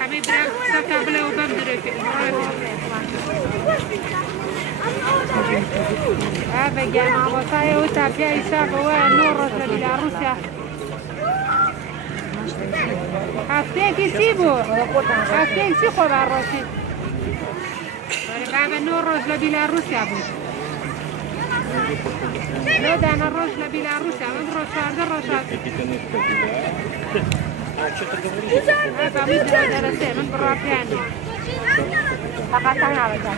حمي برام سكاب له وبمدرك هذا جانا وصايا وتابع يساب ونور رجل إلى روسيا هفتيك يسيبو هفتيك سيخو بالروسي هذا نور رجل إلى روسيا لو دانا الرجل بيلاروسيا من روسيا هذا مدرسة درسة من برافياني أخذنا هذا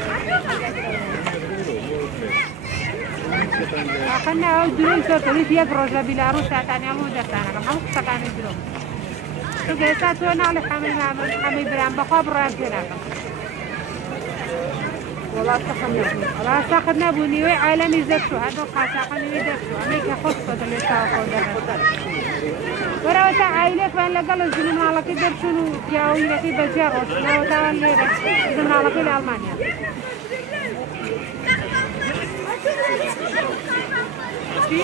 أخذنا أودرين كرتوني فيها الرجل بيلاروسيا تاني على مدرسة أنا كم حق تاني درو تجلسات وانا على حمي برام بقابر أنتنا والله ساخذنا بني وعالمي زرتو هذا قاساقني ودرتو أمريكا خصة اللي ساقوا درتو ورا وتا عائلة فان لقالوا زمن على كده درتو جاوي لكي بجاروس لا وتا اللي زمن على كده ألمانيا في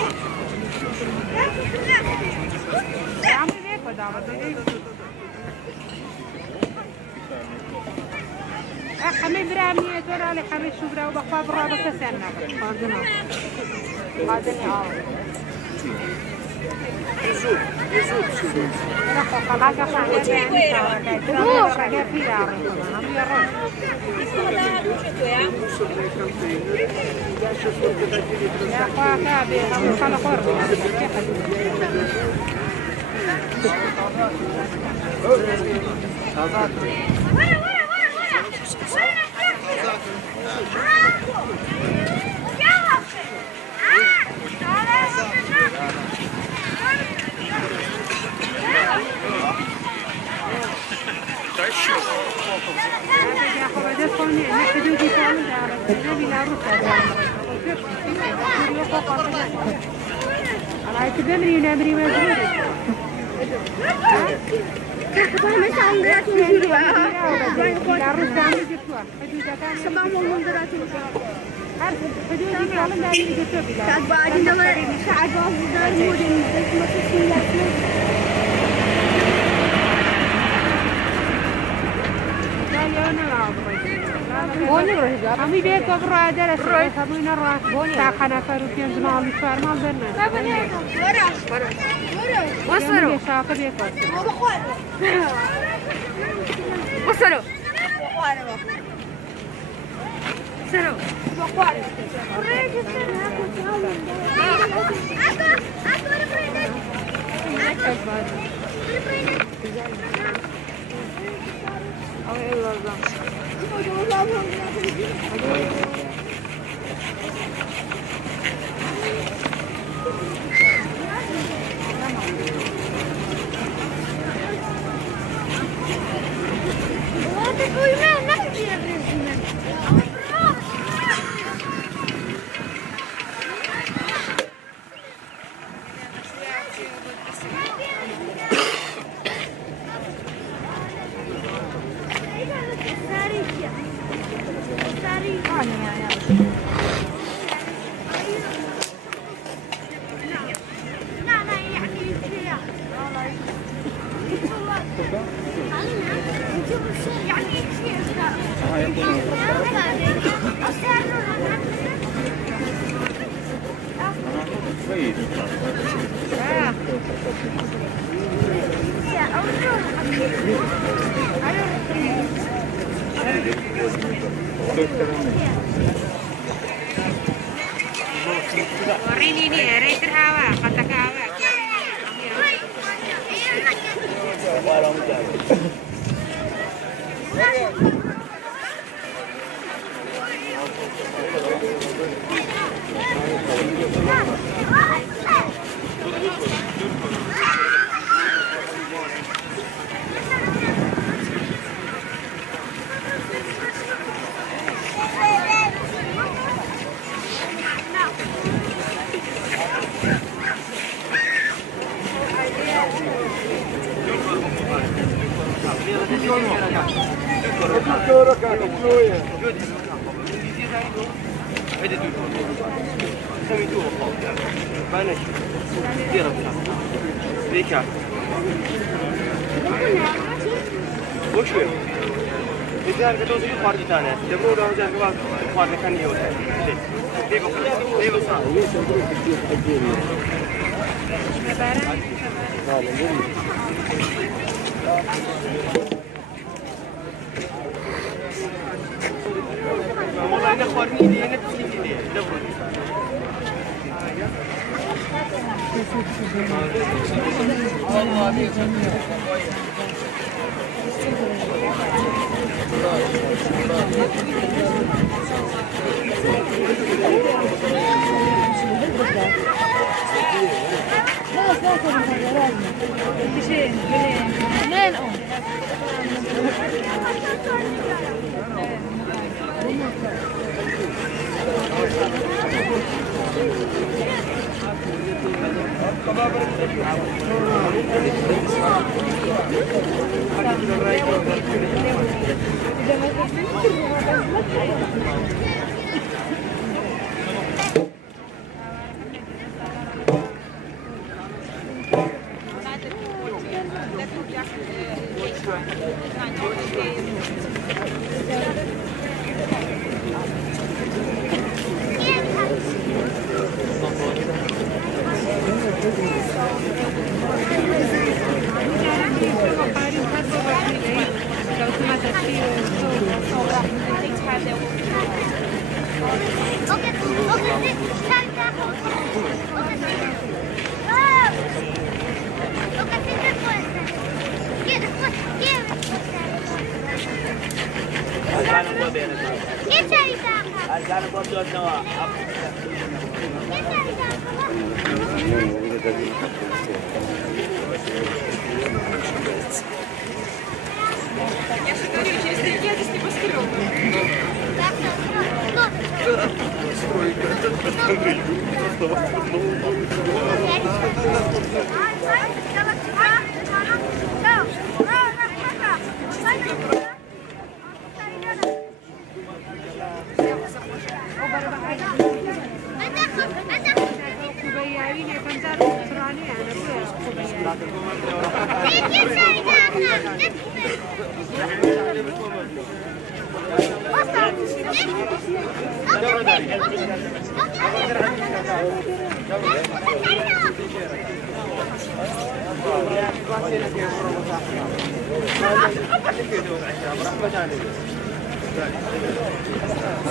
عمي بيكو دعوة حمي برامي ترى لي حمي شبرا وبقى برا بكسرنا قادنا قادني راح خلاص خلاص يعني راح في دار هم يروح يا اخويا كابي هم خلق Kami dia kau berada di sini, kami naruh tak kena perukian jenama luar mal benar. Wassaru. Siapa dia kau? Wassaru. Wassaru. Ini hari terhawa, kata kawa. boş ver. Bizi hareket olsun ki fark bir tane. De bu da hocam var. Fark kan iyi olur. Değil mi? Değil mi sana? والله انا اخواني اللي انا تسليتي دي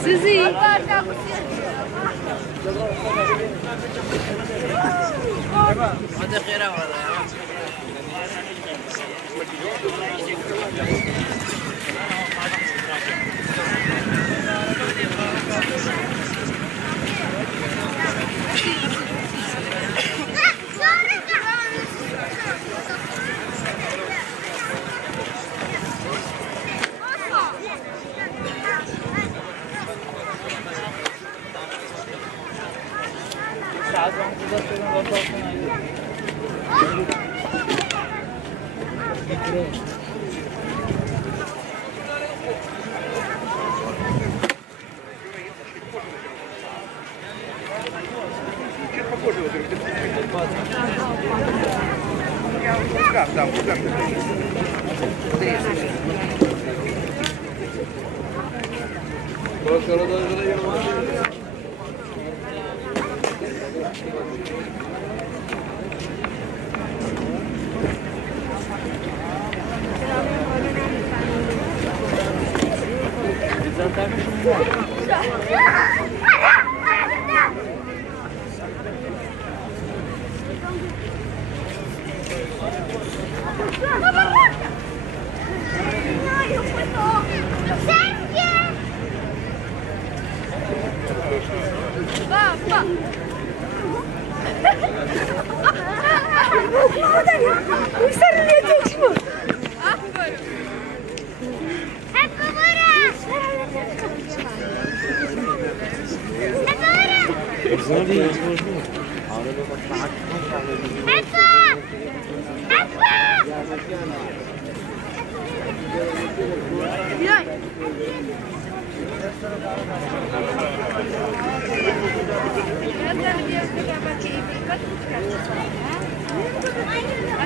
Sizi هذا خيره والله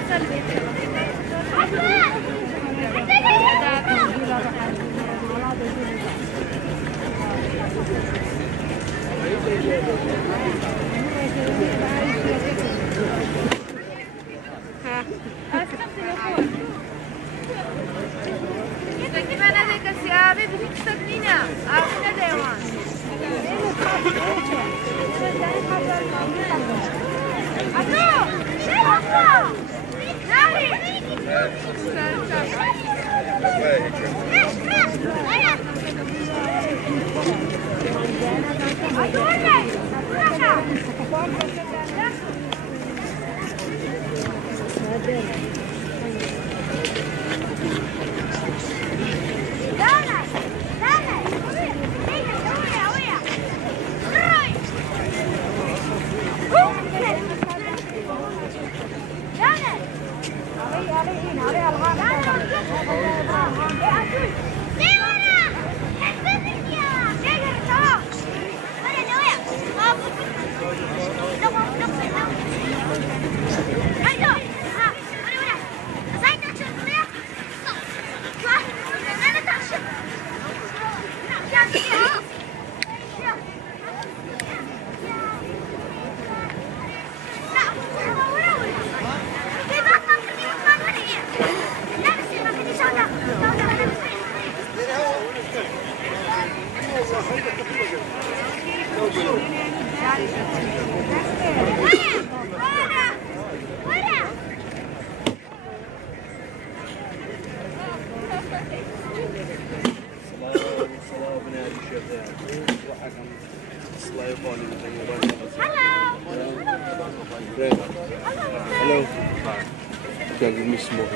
Asal Hello. Can't give me smoke.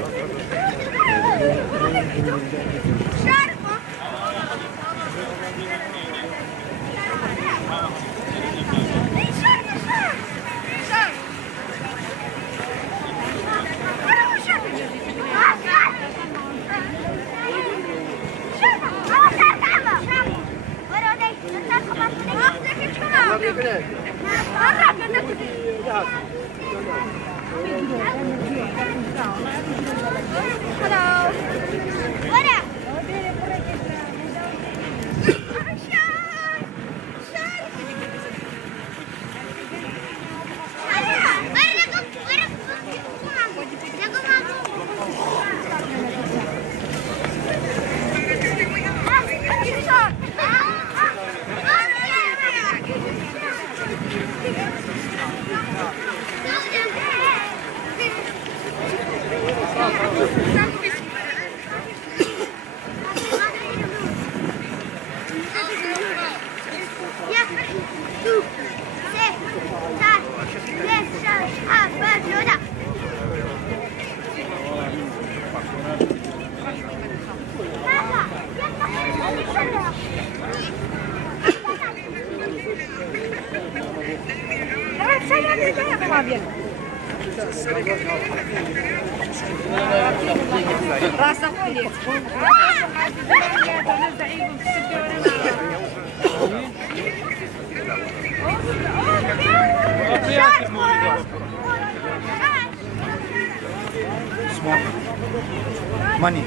Money.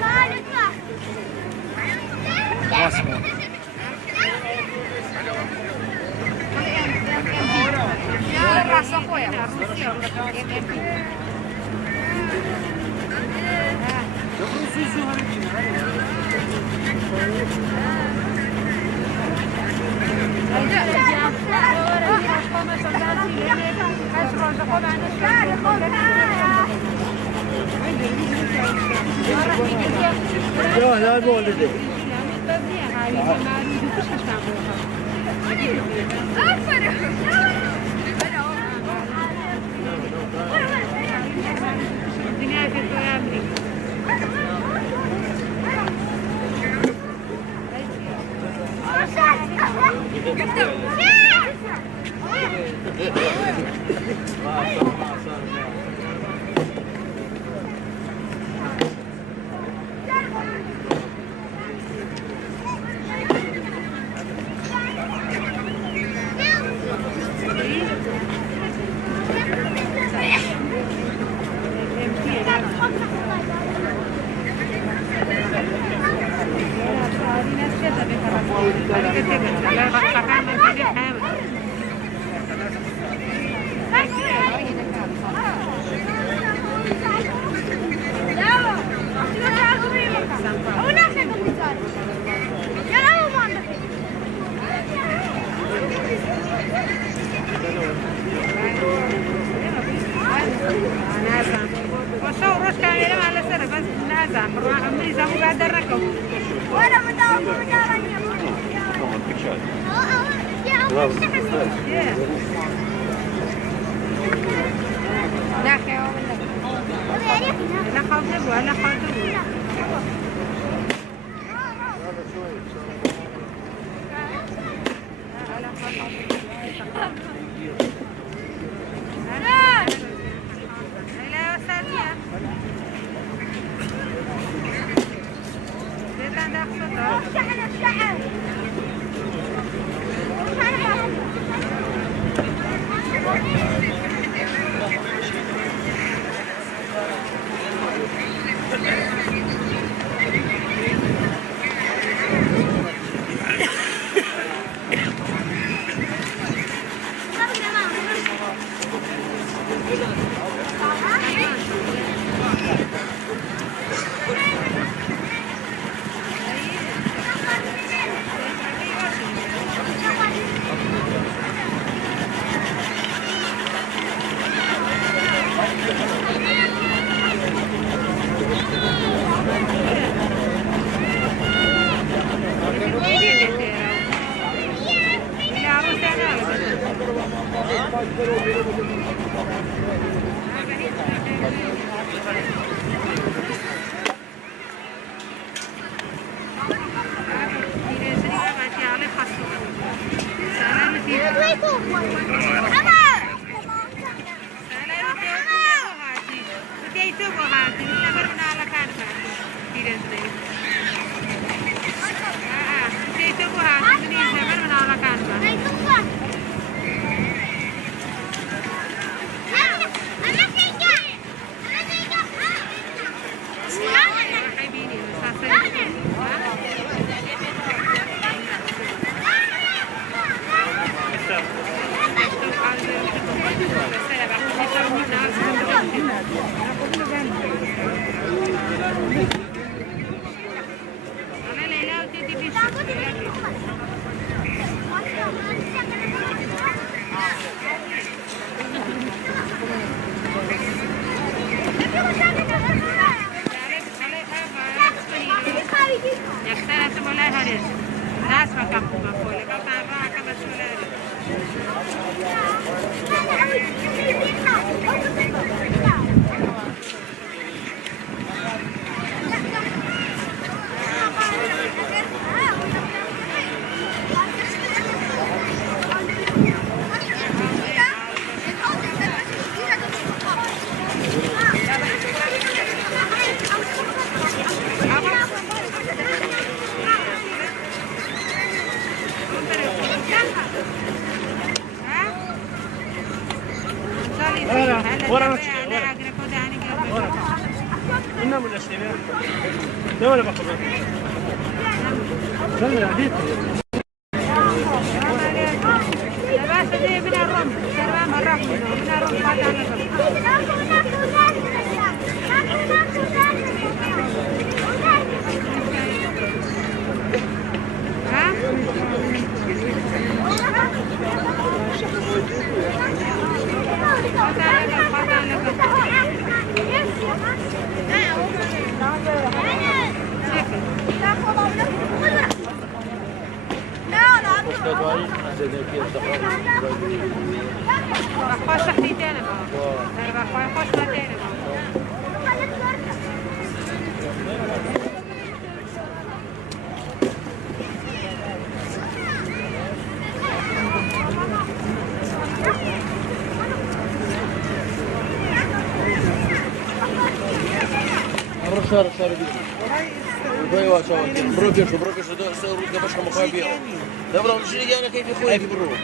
What's more? Ja, jag valde det. مسافر عمري زمو بعد الركب وانا مداوم لا خير لا خاطب ولا خاطب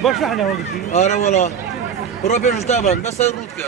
باش احنا هون شيء انا والله بروبيش طبعا بس الرودكا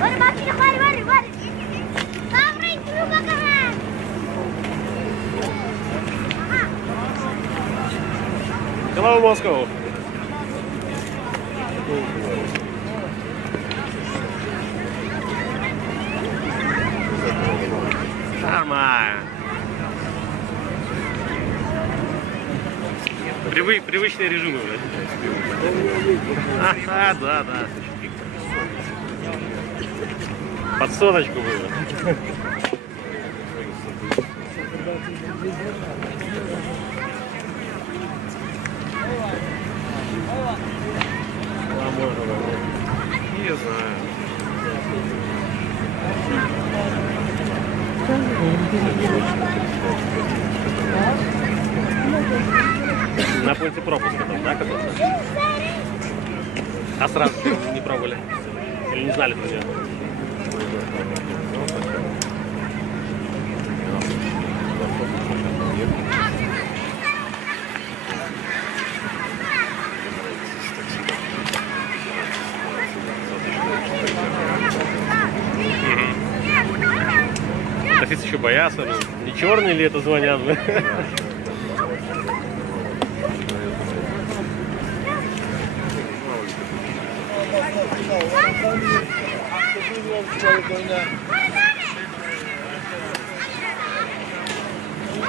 وانا باكل اخواني وري صابرين كلوا كمان Hello, Moscow. Нормально. Привычные режимы, блядь. Да. Под соночку было. Не знаю. На пункте пропуска там, да, какой-то? А сразу не пробовали? Или не знали про нее? Таксисты еще боятся, ну, не черные ли это звонят? У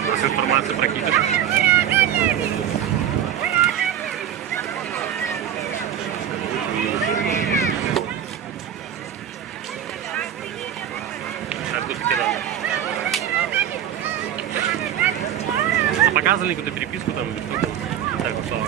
нас информация про кипиш. Показывали какую-то переписку там, так ушел.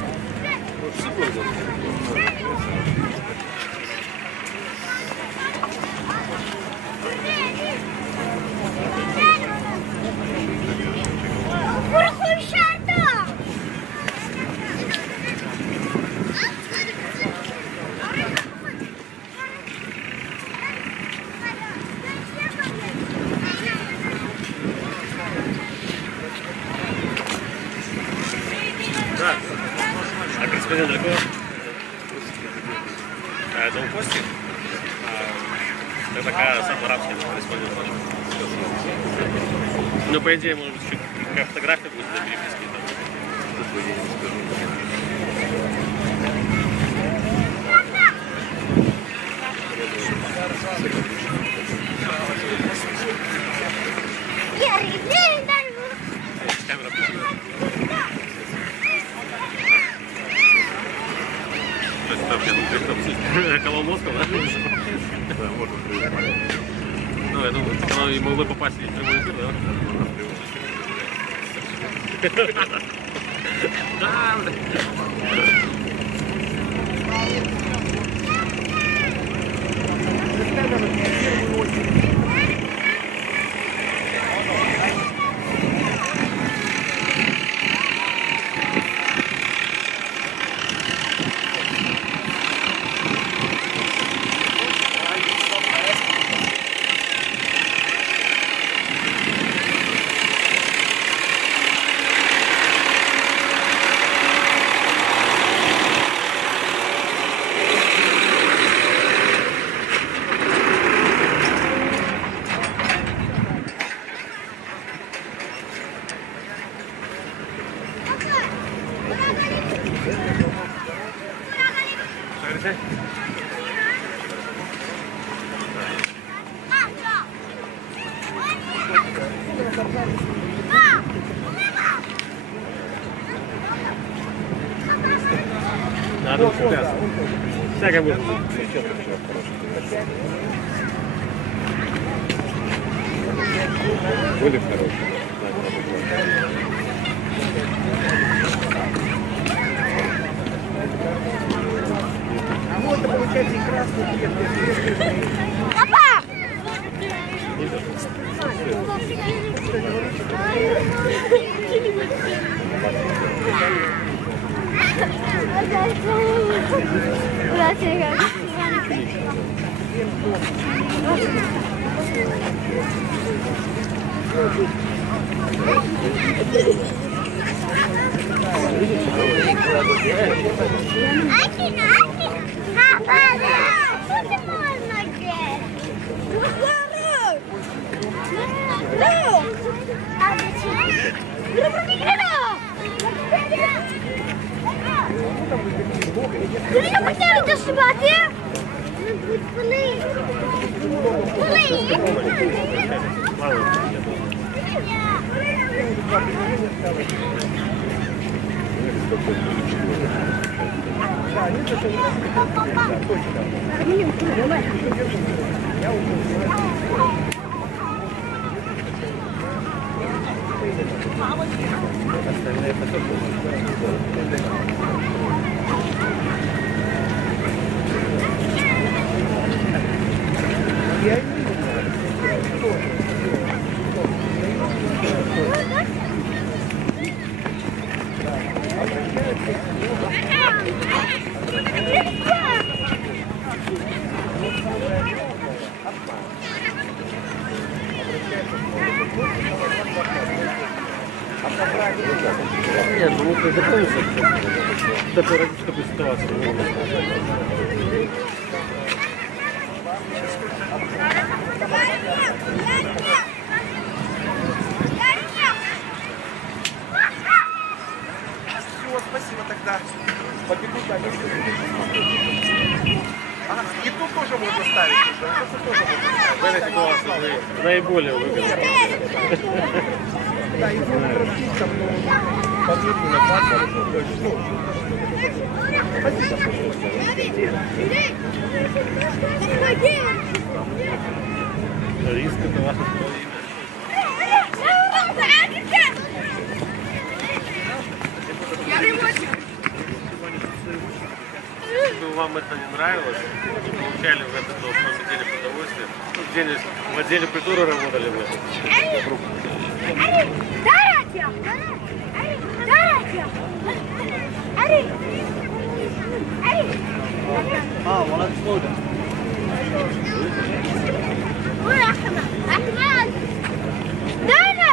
Да. А корреспондент далеко? А это у Кости? Это такая самая арабская корреспондент. Ну, по идее, может быть, еще какая фотография будет для переписки. Камера включена. Коломоска, да? Да, можно. Ну, я думаю, она и могла попасть в прямой эфир, да? Да, надо всегда. Всякое будет. Были хорошие. А вот это получается и красный цвет. Папа! Акина! Папа! Шибати? Please. Нет, ну вот закончится такой ситуации. Все, спасибо тогда. Побегу дальше. Ага, и тут тоже можно ставить уже. Тут тоже можно ставить. В этой ситуации вы наиболее выгодны. Да, и можно простить там, подвигу на 20 больше. Ну, спасибо. Риск это ваше здоровье. Если бы вам это не нравилось, не получали в этом на самом деле удовольствие, ну, в отделе культуры работали бы. Ah, well, that's slow down. أحمد دانا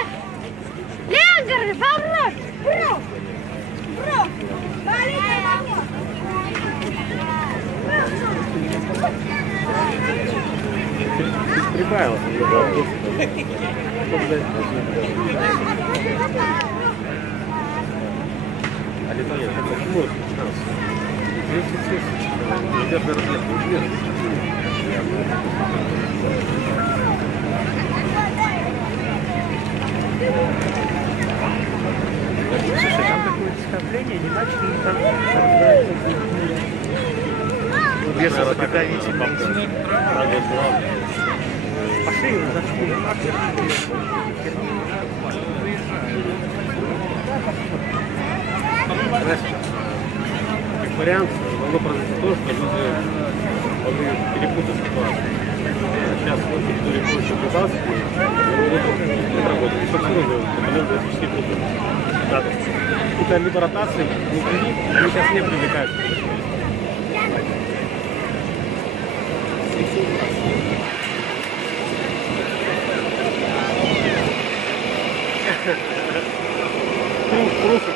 ليه نجرب برا برا برا Прибавилось немного. А лето нет, почему это начиналось? Нельзя же различить. Слушай, там такое оскорбление, не начали не там. Веса задавить. Пошли его за Как вариант, могло произойти то, что люди могли перепутать ситуацию. Сейчас в культуре больше прибавки, не работает. И собственно, батальон 24 культуры. Да, какие-то либо ротации внутри, они сейчас не привлекаются. Круто.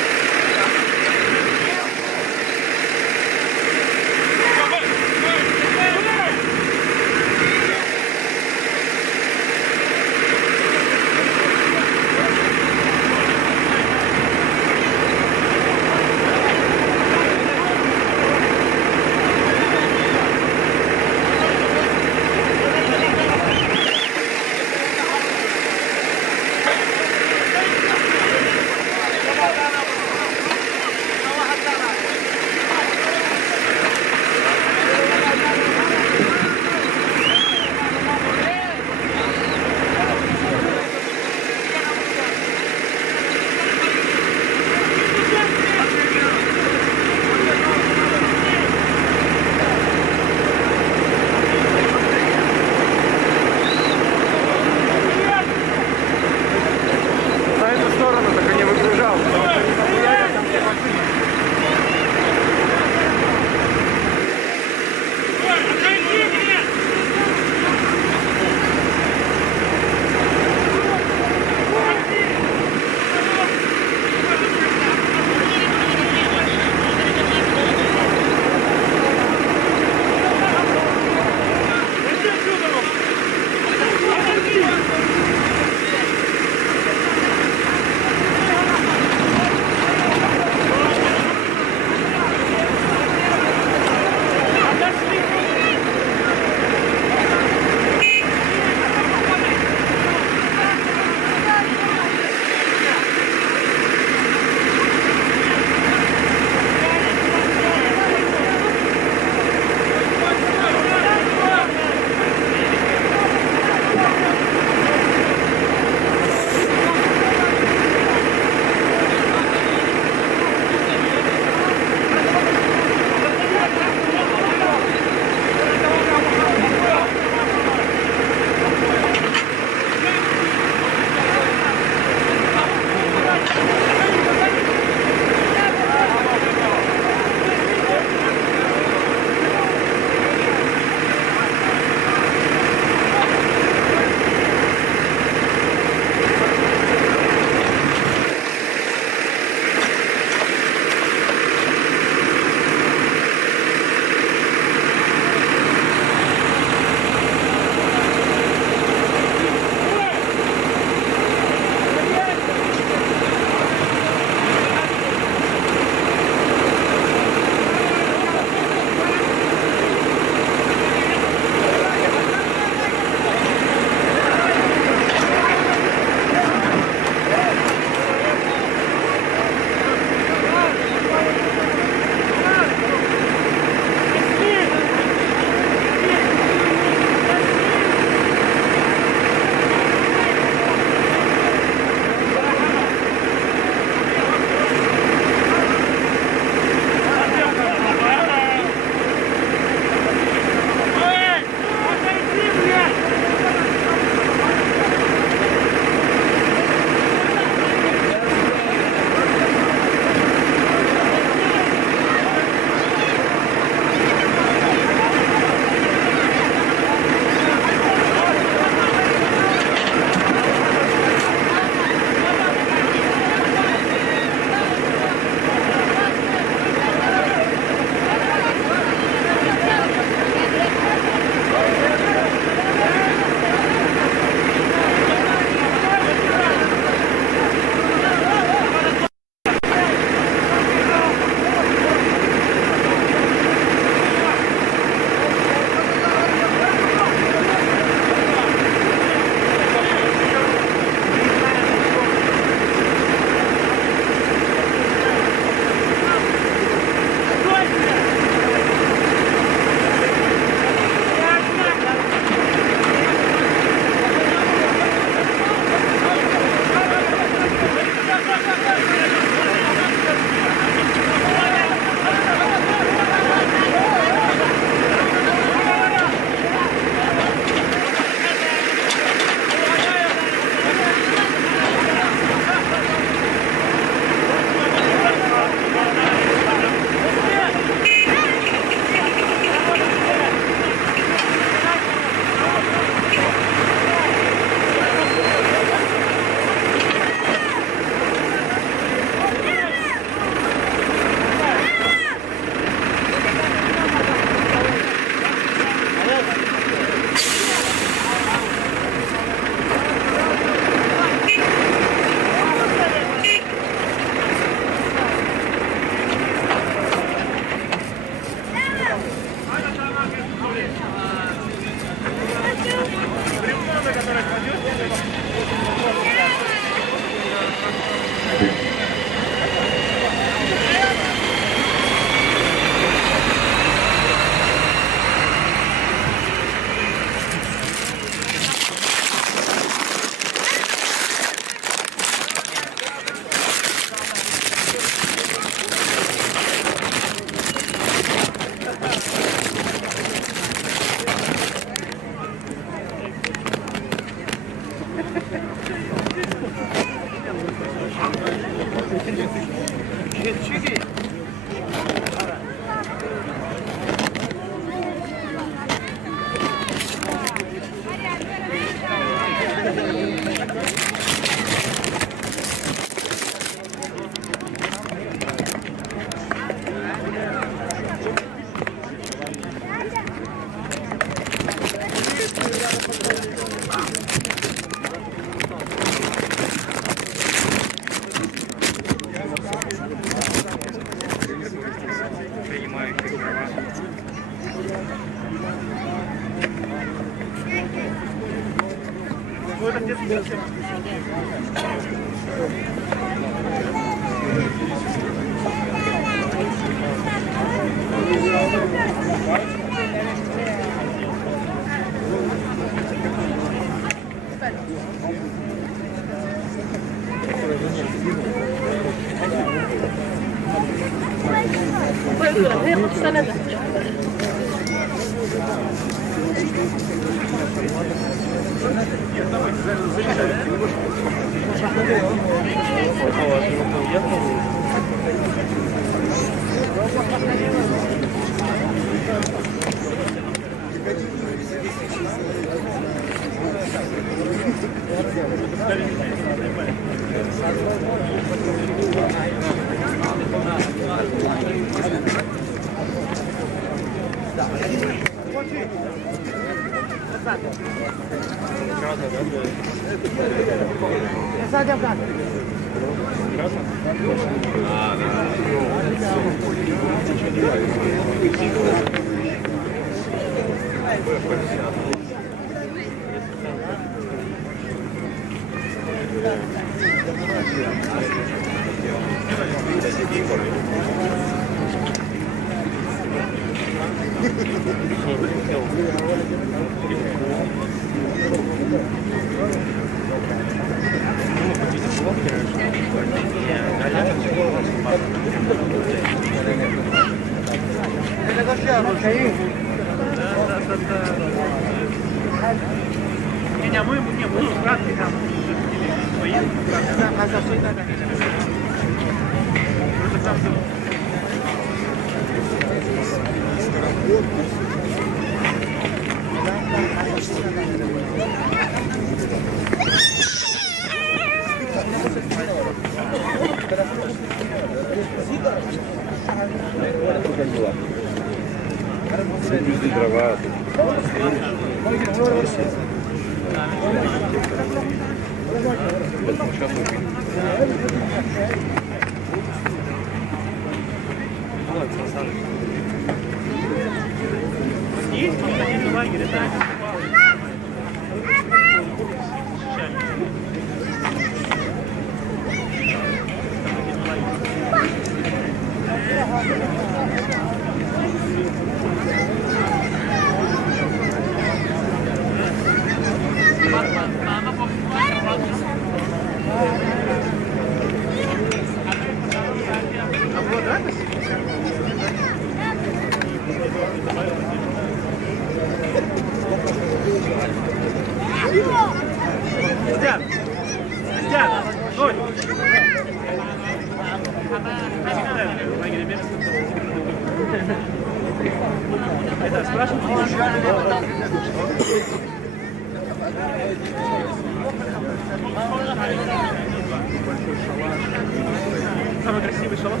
Самый красивый шалаш.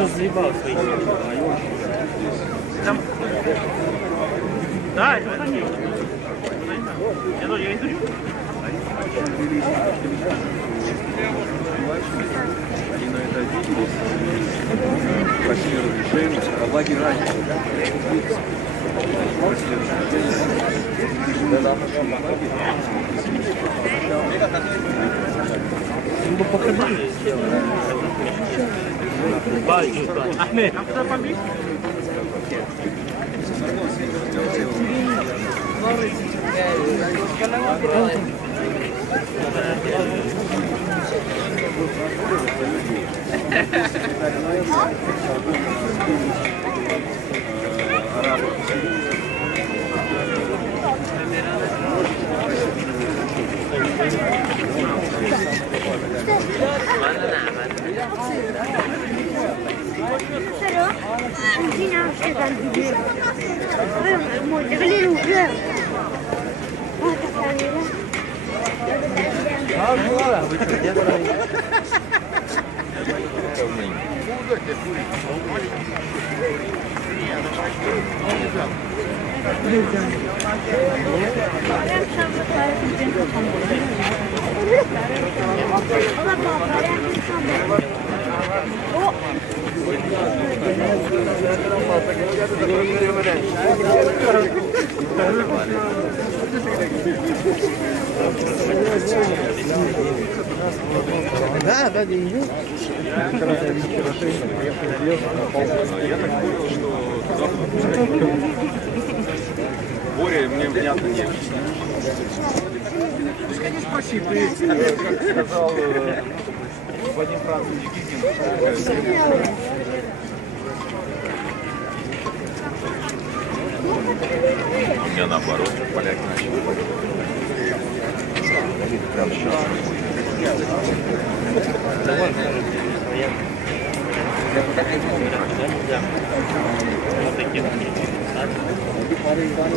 Он заебал свои Да, это они. Я тоже не дурю. Они на это обиделись, просили разрешения, а лагерь раньше. Просили разрешения. Да, бы походили сделали. Ахмед, а куда побить? Да, да, деньги. Боря мне внятно не объяснил. Пускай не спроси, ты, как сказал Вадим Францович Никитин. У меня наоборот, поляк начал. Прям сейчас.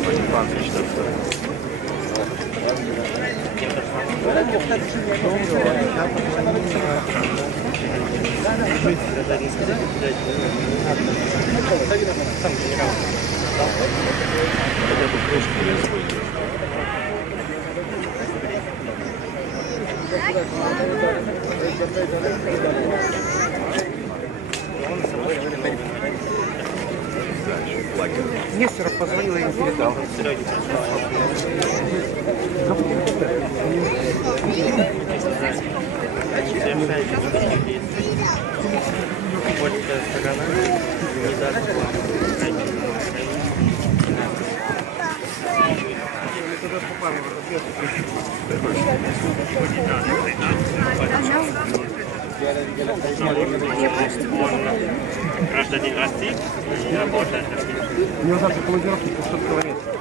Вадим Францович такой. Нестеров позвонил, я ему передал. Гражданин России работает. У него завтра командировки по 600 километров.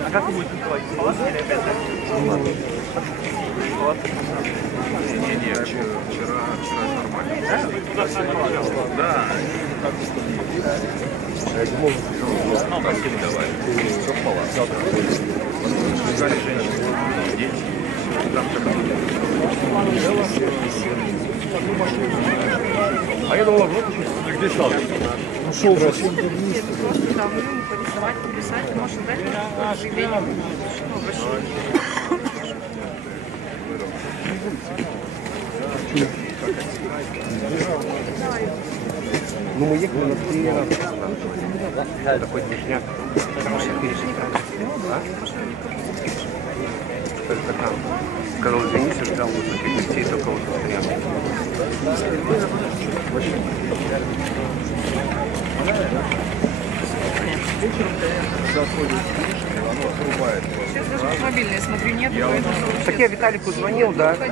А как вы будете называть? Палатки или опять? Не, вчера нормально. Да. Ну, спасибо, давай. Все в палатке. Ждали женщины, дети. Там А я думал, вот где стал? Ушел совсем. Давно ему порисовать, написать, может дать заявление. Ну, мы ехали на 3 раза. Это хоть движняк. Сказал, извините, ждал высоких детей, только вот стоял. Сейчас даже мобильные, смотрю, нет. Так я Виталику звонил, да. Да,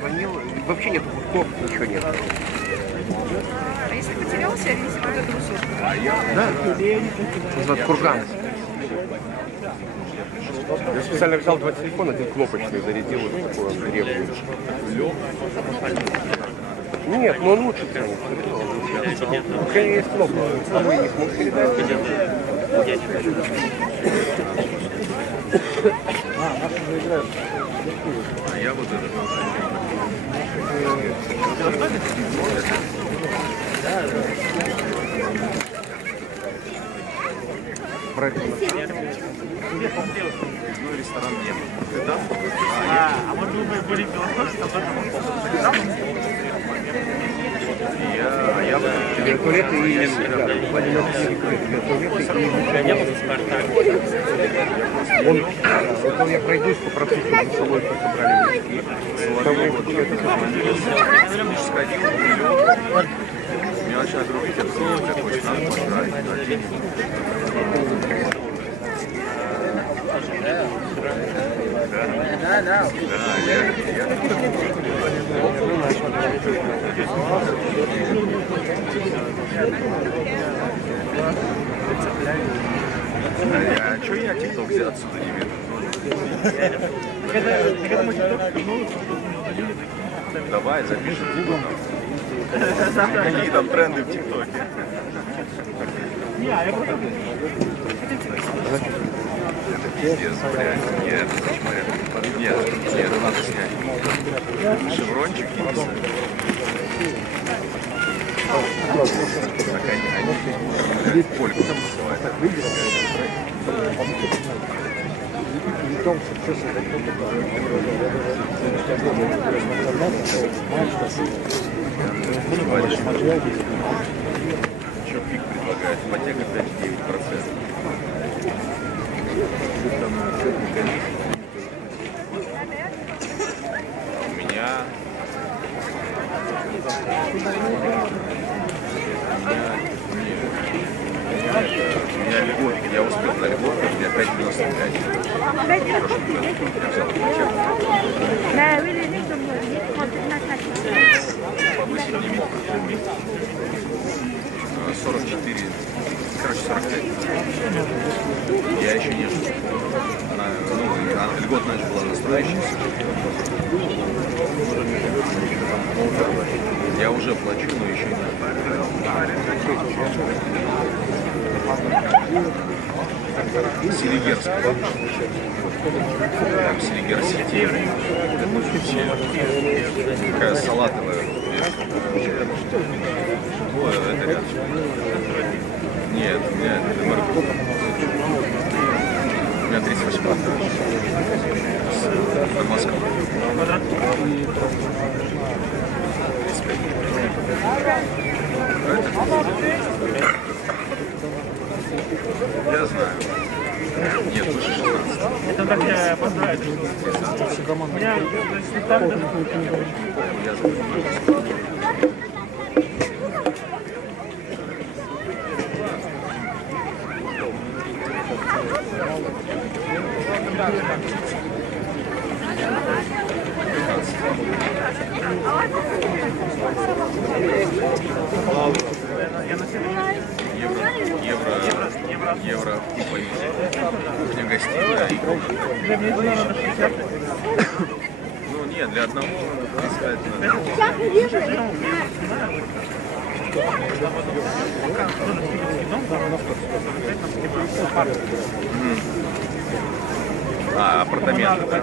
звонил. Вообще нет гудков, ничего нет. А если потерялся, ориентируй вот эту высотку. Да. Называется курган. Я специально взял 2 телефона, один кнопочный, зарядил вот такой древний. Нет, но он лучше ценит. У меня есть кнопка. Вы не смог передать? А я вот этот. Ресторан нет. Да? А мы думаем, были Я Туалеты и вот я пройдусь по процессу, мы с собой собрали мешки. сходил, меня начали дружить, я такой, надо поздравить. А что я тикток отсюда не вижу? Давай, запишем. Какие там тренды в ТикТоке? Это пиздец, блядь. Нет, нет, надо снять. Шеврончик они польку называют. Что пик предлагает? Ипотека 5,9%. У меня льгот, я успел на льгот, у меня 5,95. Повысить не мог. 44, короче, 45. Я еще не жду. Льготная же была настроящаяся. Я уже плачу, но еще не. Селигерская. Там Селигер Сити. Такая салатовая. Ой, это рядом. Нет, у меня у меня 38 лет. Под Москвой. Я знаю. Нет, выше 16. Это так я поздравляю. У меня, значит, там даже... Я знаю. Евро по визе. Кухня, гостиная и комната. Ну нет, для одного апартаменты, да?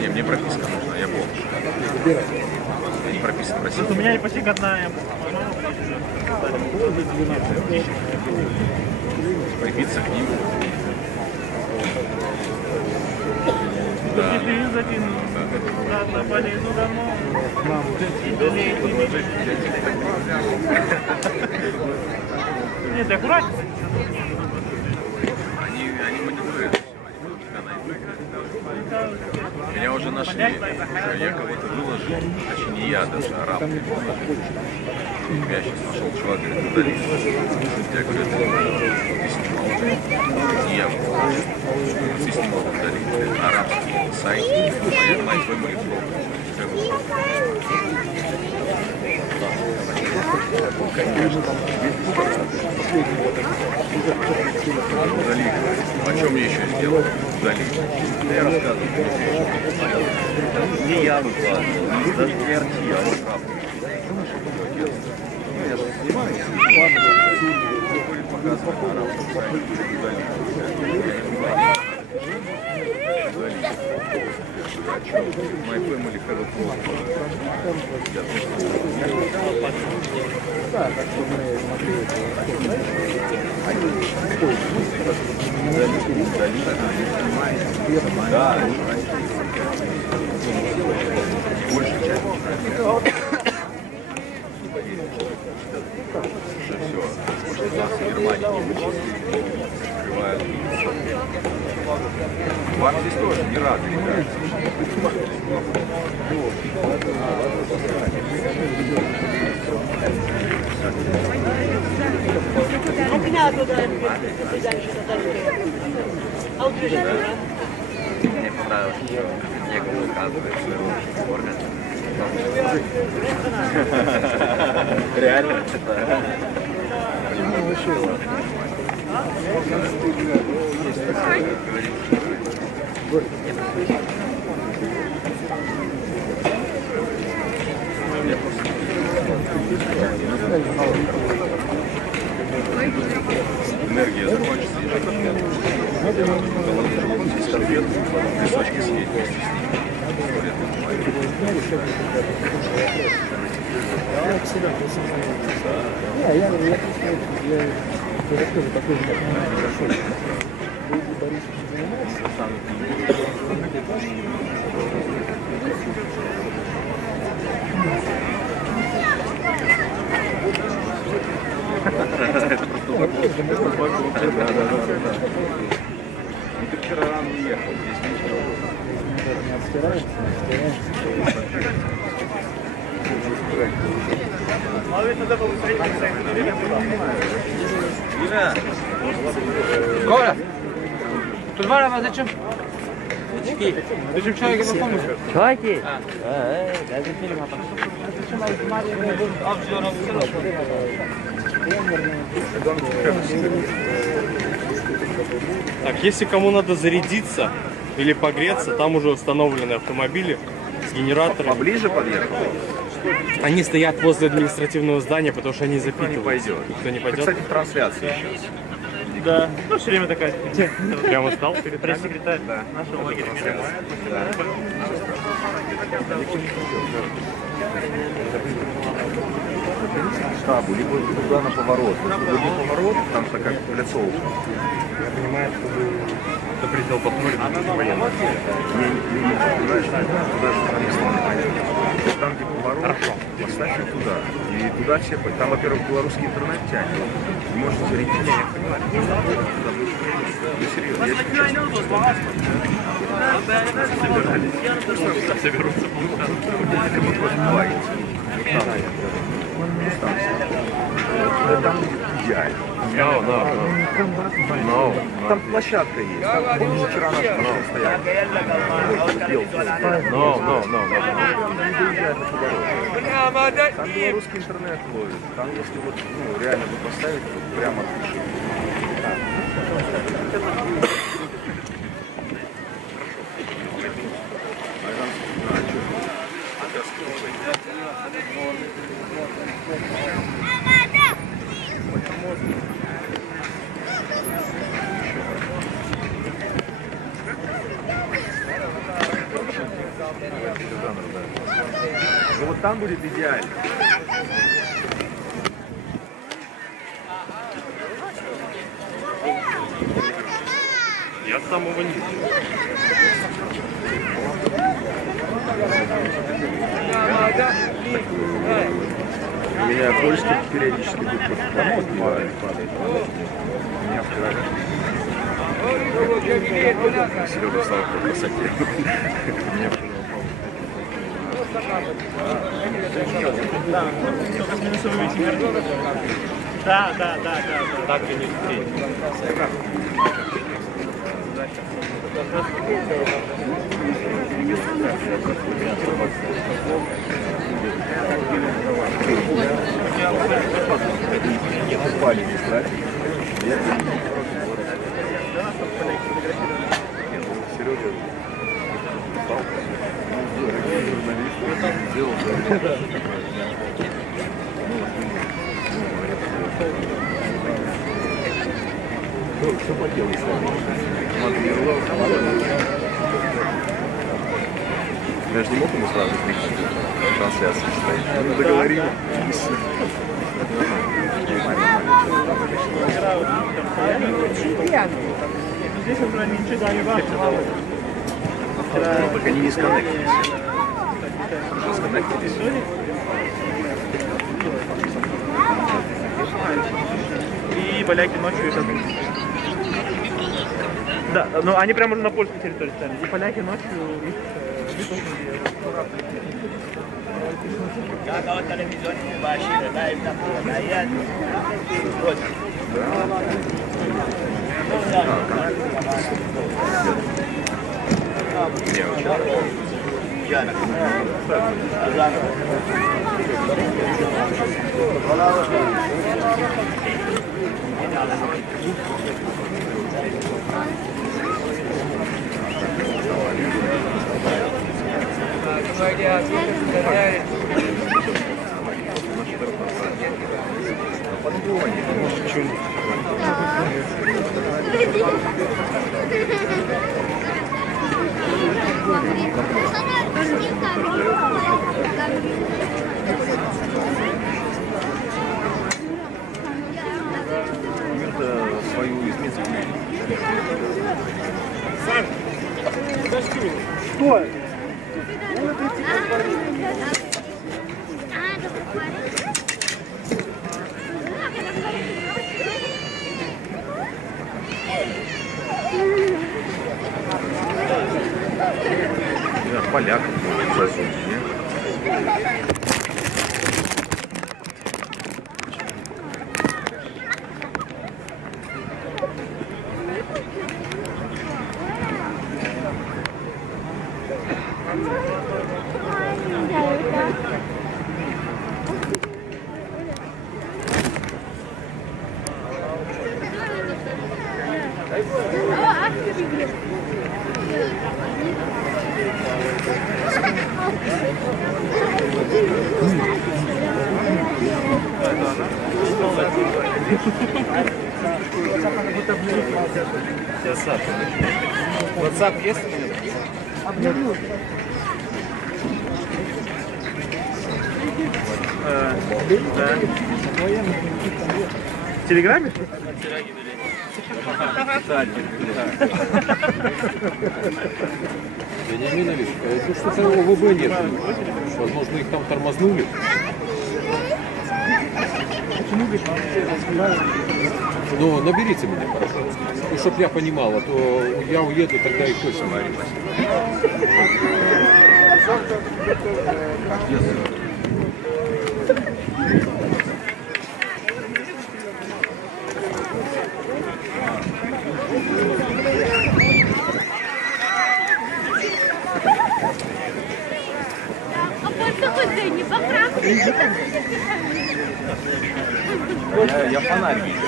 Не, мне прописка нужна, я помню. Я не прописан в России. У меня ипотека одна. Прибиться к ним. Да. На болезну давно. Нет, аккуратнее. Они мониторят. Меня уже нашли, я кого-то выложил, точнее не я даже, а раб. Я сейчас нашел чувак, говорит, удали. Я говорю, ты снимал. Не я, ты снимал, удали. Арабский сайт, моя мать вымыли конечно. Удали. А что мне еще сделать? Удали. Я рассказываю. Не я выкладывал, не из DRT, а вот правда. Я же снимаю. Будет показывать на арабском сайте. My family have a problem. Да, больше часть. Уже все. Может, у нас в Германии не вычислили, скрывают. Вам здесь тоже не рады, ребят. Мне понравилось, что некоторые указывают своего форме. Реально? Энергия закончится. Здесь конфеты, песочки съесть вместе ты вчера рано уехал, здесь Коля! Тут два раза зачем? Зачем человека на помощь? Чуваки! Так, если кому надо зарядиться или погреться, там уже установлены автомобили с генераторами. поближе подъехал. Они стоят возле административного здания, потому что они Никто не запитывают. пойдет. Никто не Это, пойдет. кстати, трансляция сейчас. Да. Ну, все время такая. Прямо стал пресс-секретарь нашего лагеря. Штабу, либо туда на поворот. Либо не поворот, там такая пляцовка. Я понимаю, что вы до предела посмотрите. Не, понимаешь, туда же там, где поворот, поставь их туда. И туда все, там, во-первых, белорусский интернет тянет. И можно зарядить, я понимаю. Ну, серьезно, я сейчас соберутся. Это мы просто плаваете. Там будет идеально. Там площадка есть. Там вчера наши машины стояли. Там белорусский интернет ловит. Там если вот реально вы поставите вот прямо от души. Ну вот там будет идеально. Я с самого низа. У меня польский периодически тут падает. У меня вчера Серега стал по красоте. У меня вчера Да. Так и не встретить. Пали, да? Серега стал журналистом, сделал. Все по делу. Я же не мог ему сразу кричать. Трансляция стоит. Мы договорились. Здесь уже ничего не важно. Только они не сконнектились. Уже сконнектились. И поляки ночью это... Да, но они прямо уже на польской территории стали. И поляки ночью их Свою изменить. Поляк засунуть, не? WhatsApp есть? Да. В Телеграме? Вениаминович, тут что-то ОВБ нет. Возможно, их там тормознули. Ну, наберите меня, пожалуйста. Ну, чтоб я понимала, то я уеду, тогда их точно наримась. Я фонарь вижу.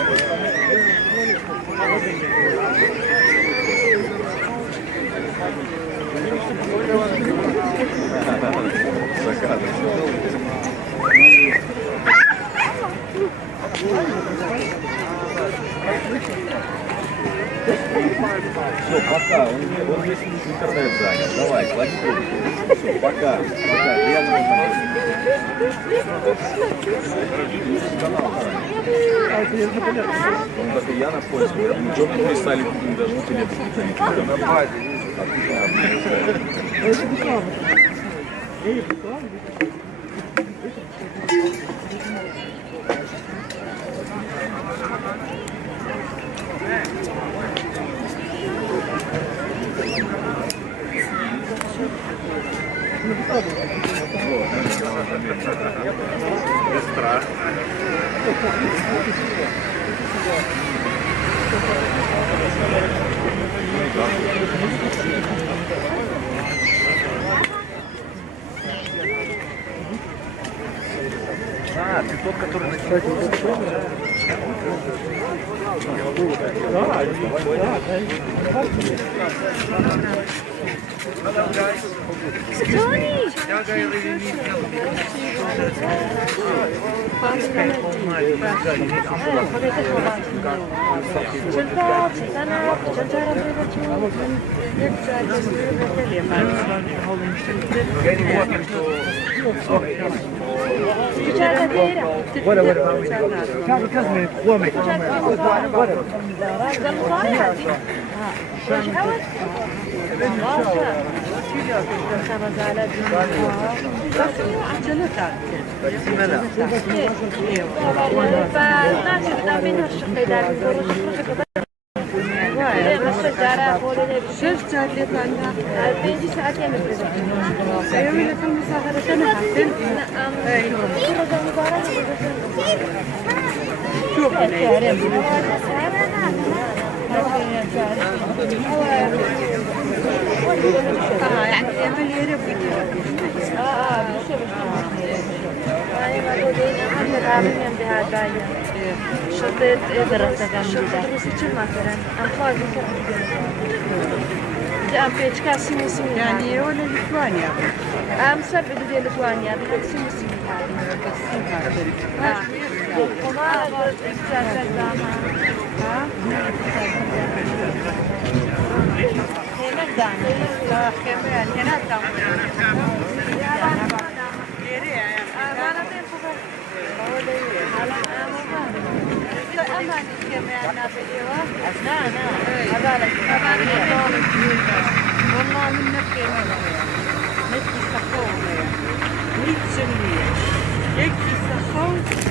Все, пока. Он весь интернет занят. Давай, клади трубку. Все, пока. Пока. Приятного Ну, так и я на поиске. Ничего не писали, даже в телефоне. Сестра. А, ты тот, который начинает. شطيت دراسة شطيت مثلا أنفاق جاء بيتش كاسي مسلم يعني ولا ليتوانيا أم سبب دي ليتوانيا بكاسي مسلم وما أقدر إكتاسة داما هنا داما لا كمان هنا داما والله من نفسي نفسي السخون 100 سنية يكفي السخون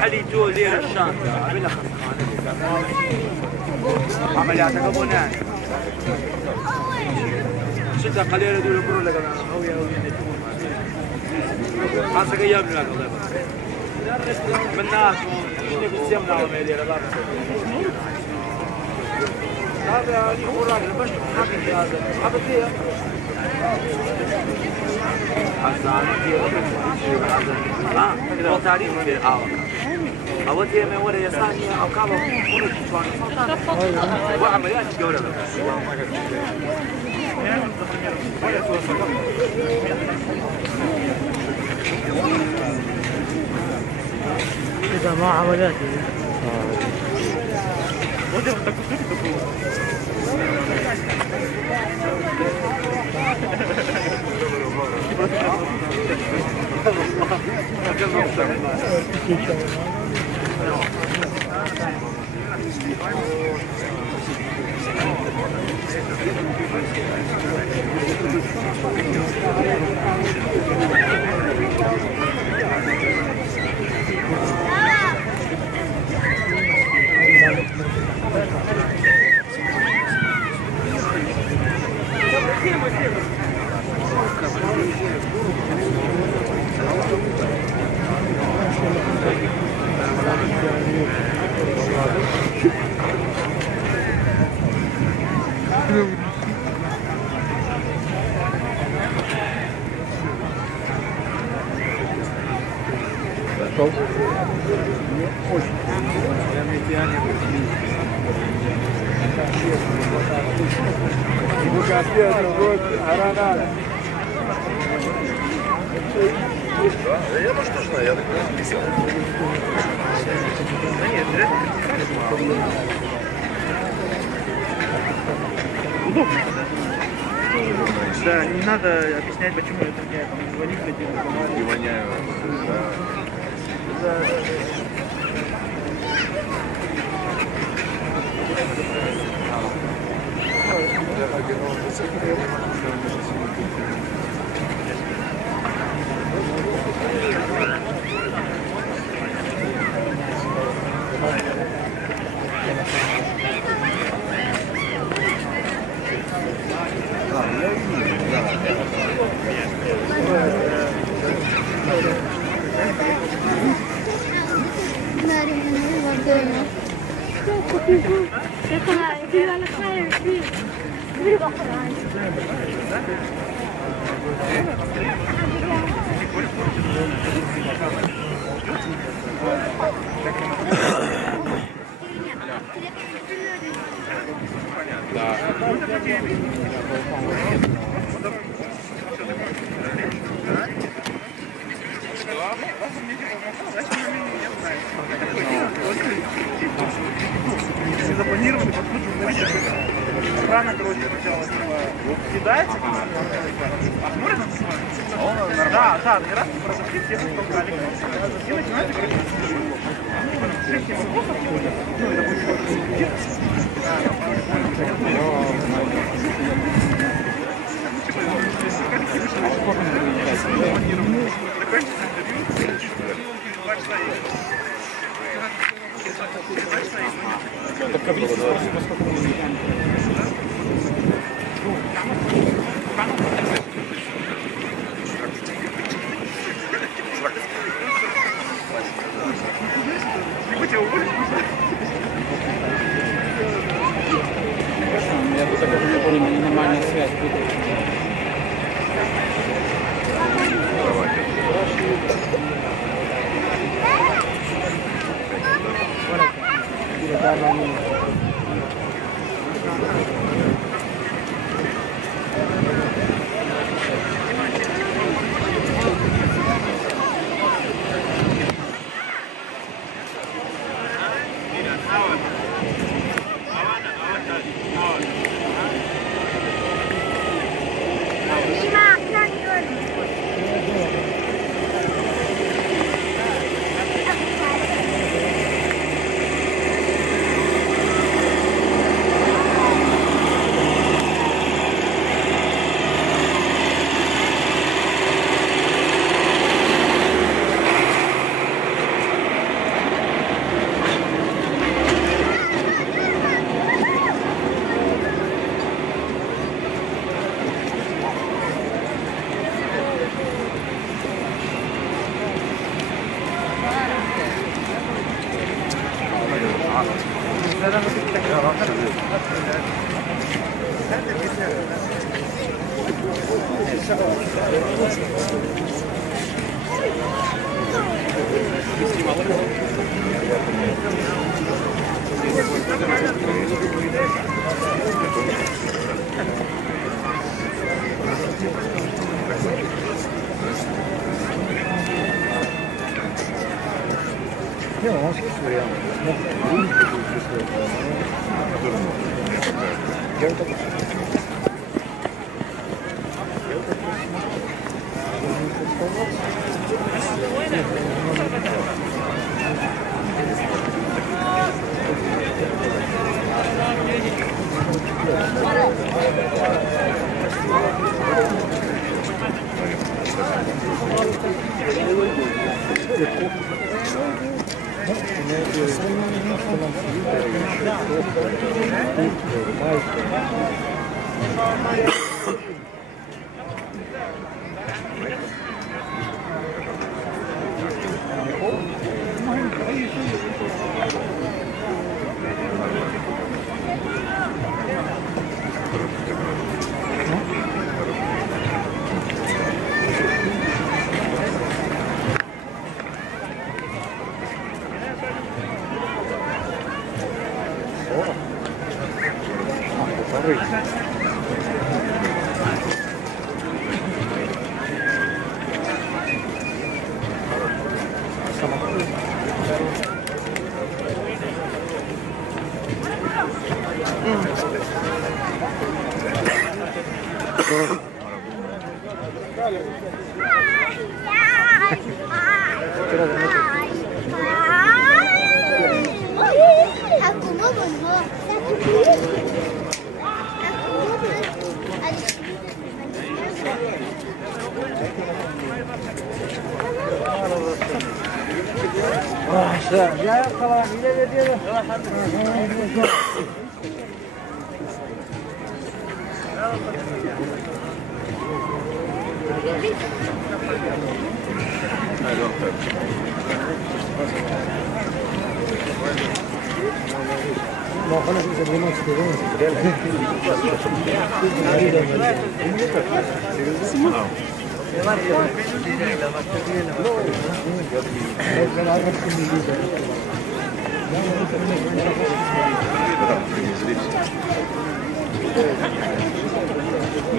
حلي جو ليرة الشانطة عملها عملياتك أبونان شدها قليلة دول برو لك هوية حاسك أيام لك الله من ناس إنك تسمنا وميليرة لا هذا اللي هو راجل بس حقيقي هذا حقيقي حسان كده هو تعريف في أول شيء من ولا يساني أو كابو كله تشوان وعمليات جولة إذا ما عمليات Я может точно, я так написал. Удобно. Да, не надо объяснять, почему это не звонить, Не воняю. Да. Dari mana? Запланировали, охрана, короче, сначала кидается, а смотрит на нас. Да, да, не раз произошли, всех толкали. И начинается, короче, Нормальная связь будет.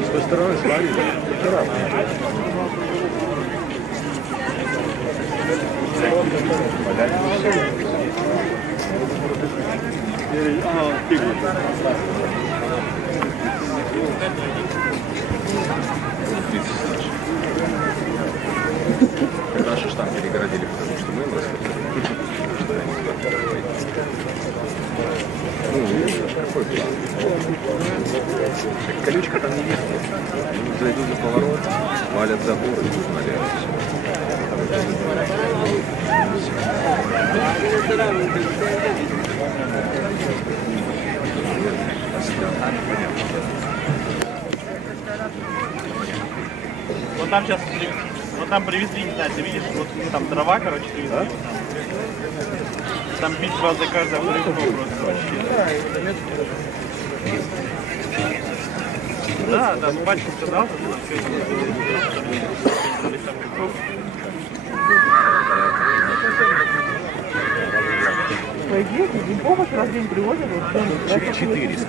С той стороны смотри. Наши штамп перегородили, потому что мы нас какой план? Колючка там не есть. Зайдут за поворот, валят забор и тут налево. Вот там сейчас, вот там привезли, не знаю, ты видишь, вот ну, там дрова, короче, привезли. Да? Там битва за каждое просто вообще. Да, да, ну батюшка сказал, что все это. По идее, помощь раз в день привозят, вот 400.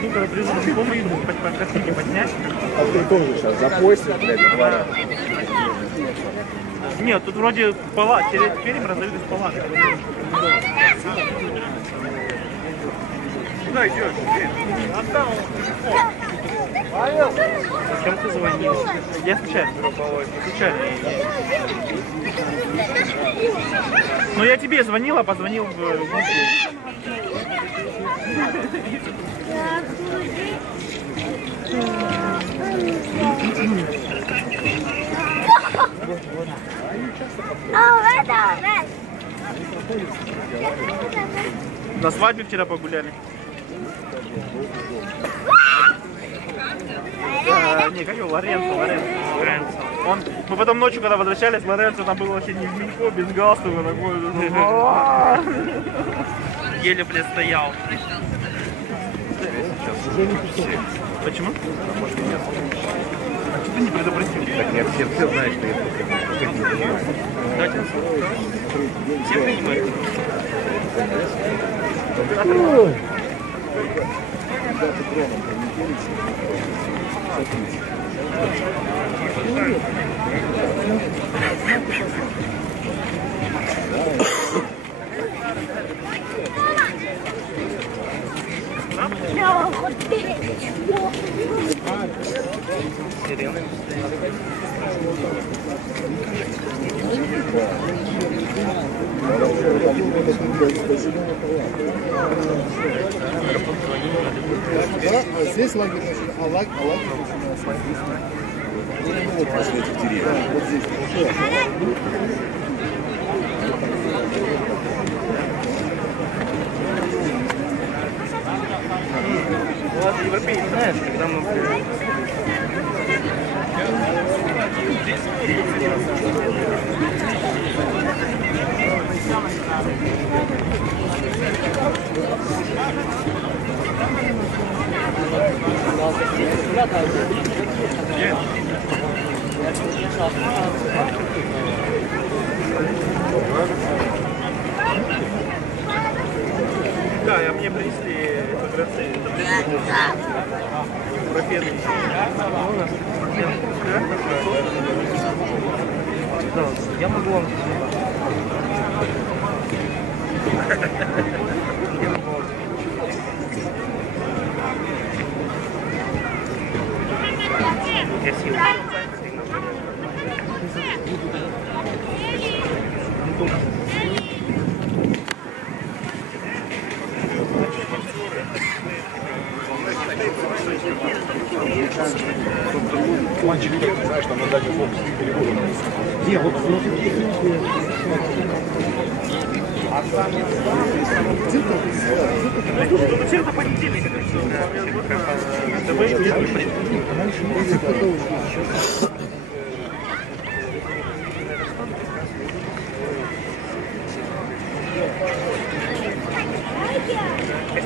Ну, когда привозят помощь, по картинке поднять. А ты тоже сейчас запостил, блядь, 2 раза. Нет, тут вроде палат, теперь им раздают из палат. Куда идешь? С кем ты звонил? Я случайно. Случайно. Ну я тебе звонил, а позвонил в группу. На свадьбе вчера погуляли. Не, как его, Лоренцо. Мы потом ночью, когда возвращались, Лоренцо там был вообще не в мелько, без галстука такой. Еле, блядь, стоял. Почему? А что ты не предупредил? Так нет, все знают, что я Давайте. Все принимают. Здесь лагерь начинается, а лагерь начинается. Вот возле этих деревьев. Вот здесь. У вас европейцы, знаешь, когда мы... Да, и мне принесли фотографии. Профессор. Да, я могу вам красиво. Мальчик, знаешь, там на дальнем фокусе перевода. Где? Вот Чем-то понедельник это все.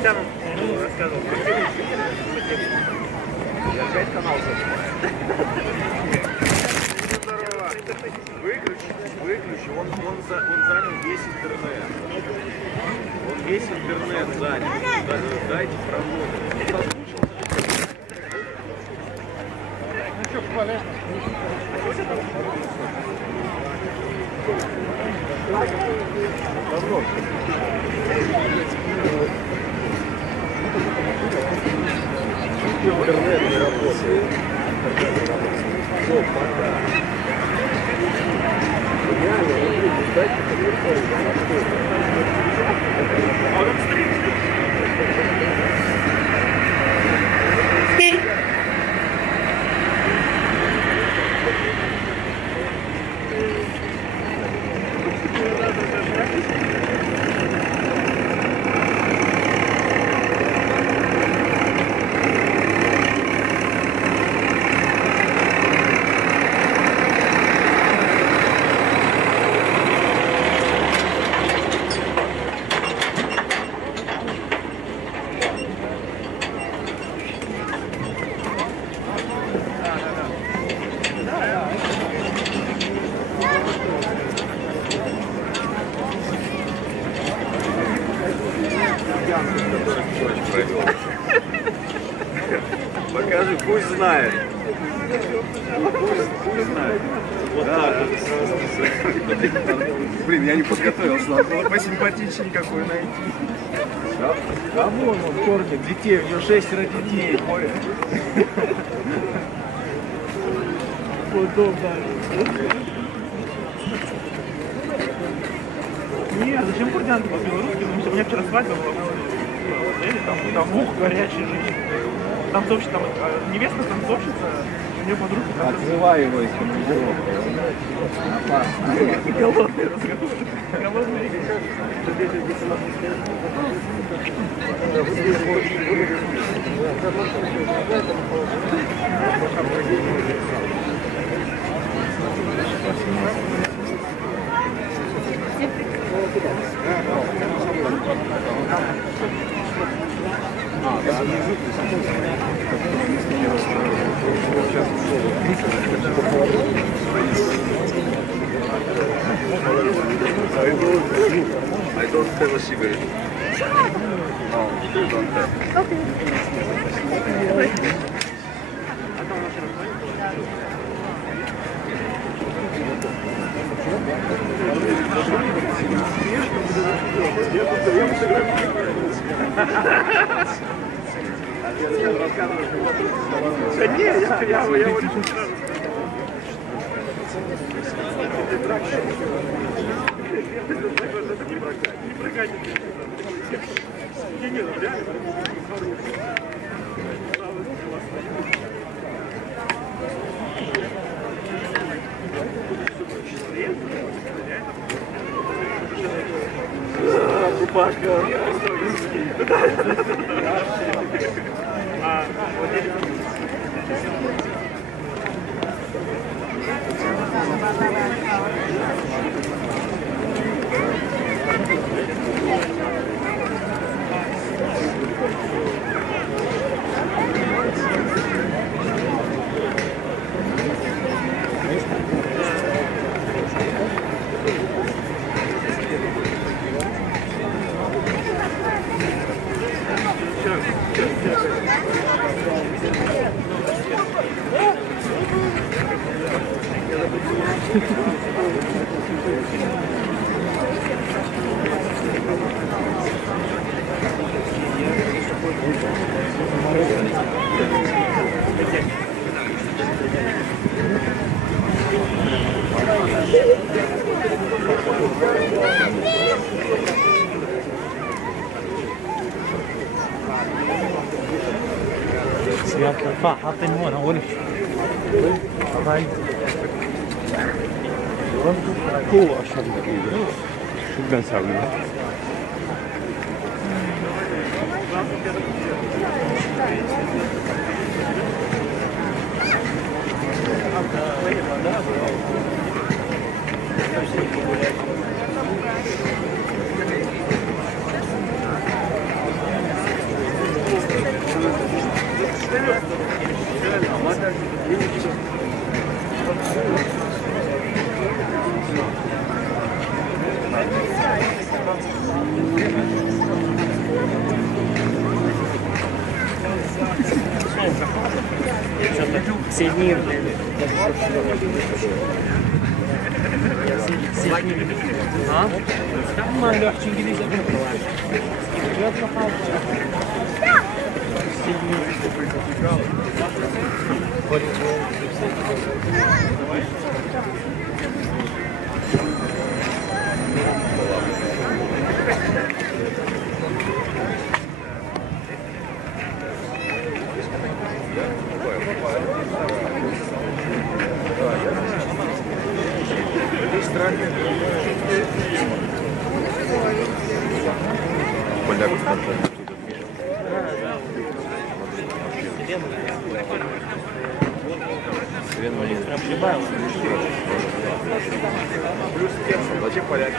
Костян рассказывал. Я опять канал забыл. Выключи, он занял весь интернет. Он весь интернет занял. Дайте работать. Ну что, полезно. Добро. Интернет не работает. Все, пока. Покажи, пусть знает. Пусть знает. Вот так вот сразу. Блин, я не подготовился, надо было посимпатичнее какой найти. А вон он, кормит детей, у него 6 детей. Удобно. Нет, зачем курдянки по-белорусски? Потому что у меня вчера свадьба была. Там ух, горячий жизнь. Танцовщица, там невеста танцовщица, у нее подруга. Отзывай его из командировки. Голодный разговор. Голодный. I don't have a cigarette. No, you don't have. Да не, я очень сразу. Не прокатит. Нет, реально. Рубашка. سياق الرفاع حاطين هون اول شيء هاي هو اشهر دقيقة شو بدنا نسوي؟ Зачем поляки?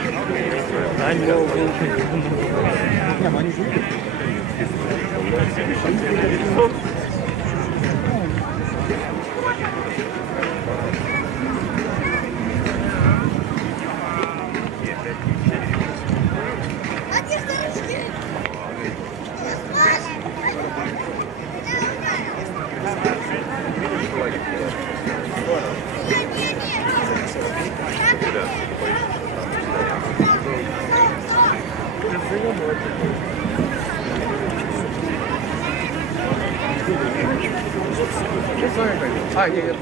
А, нет.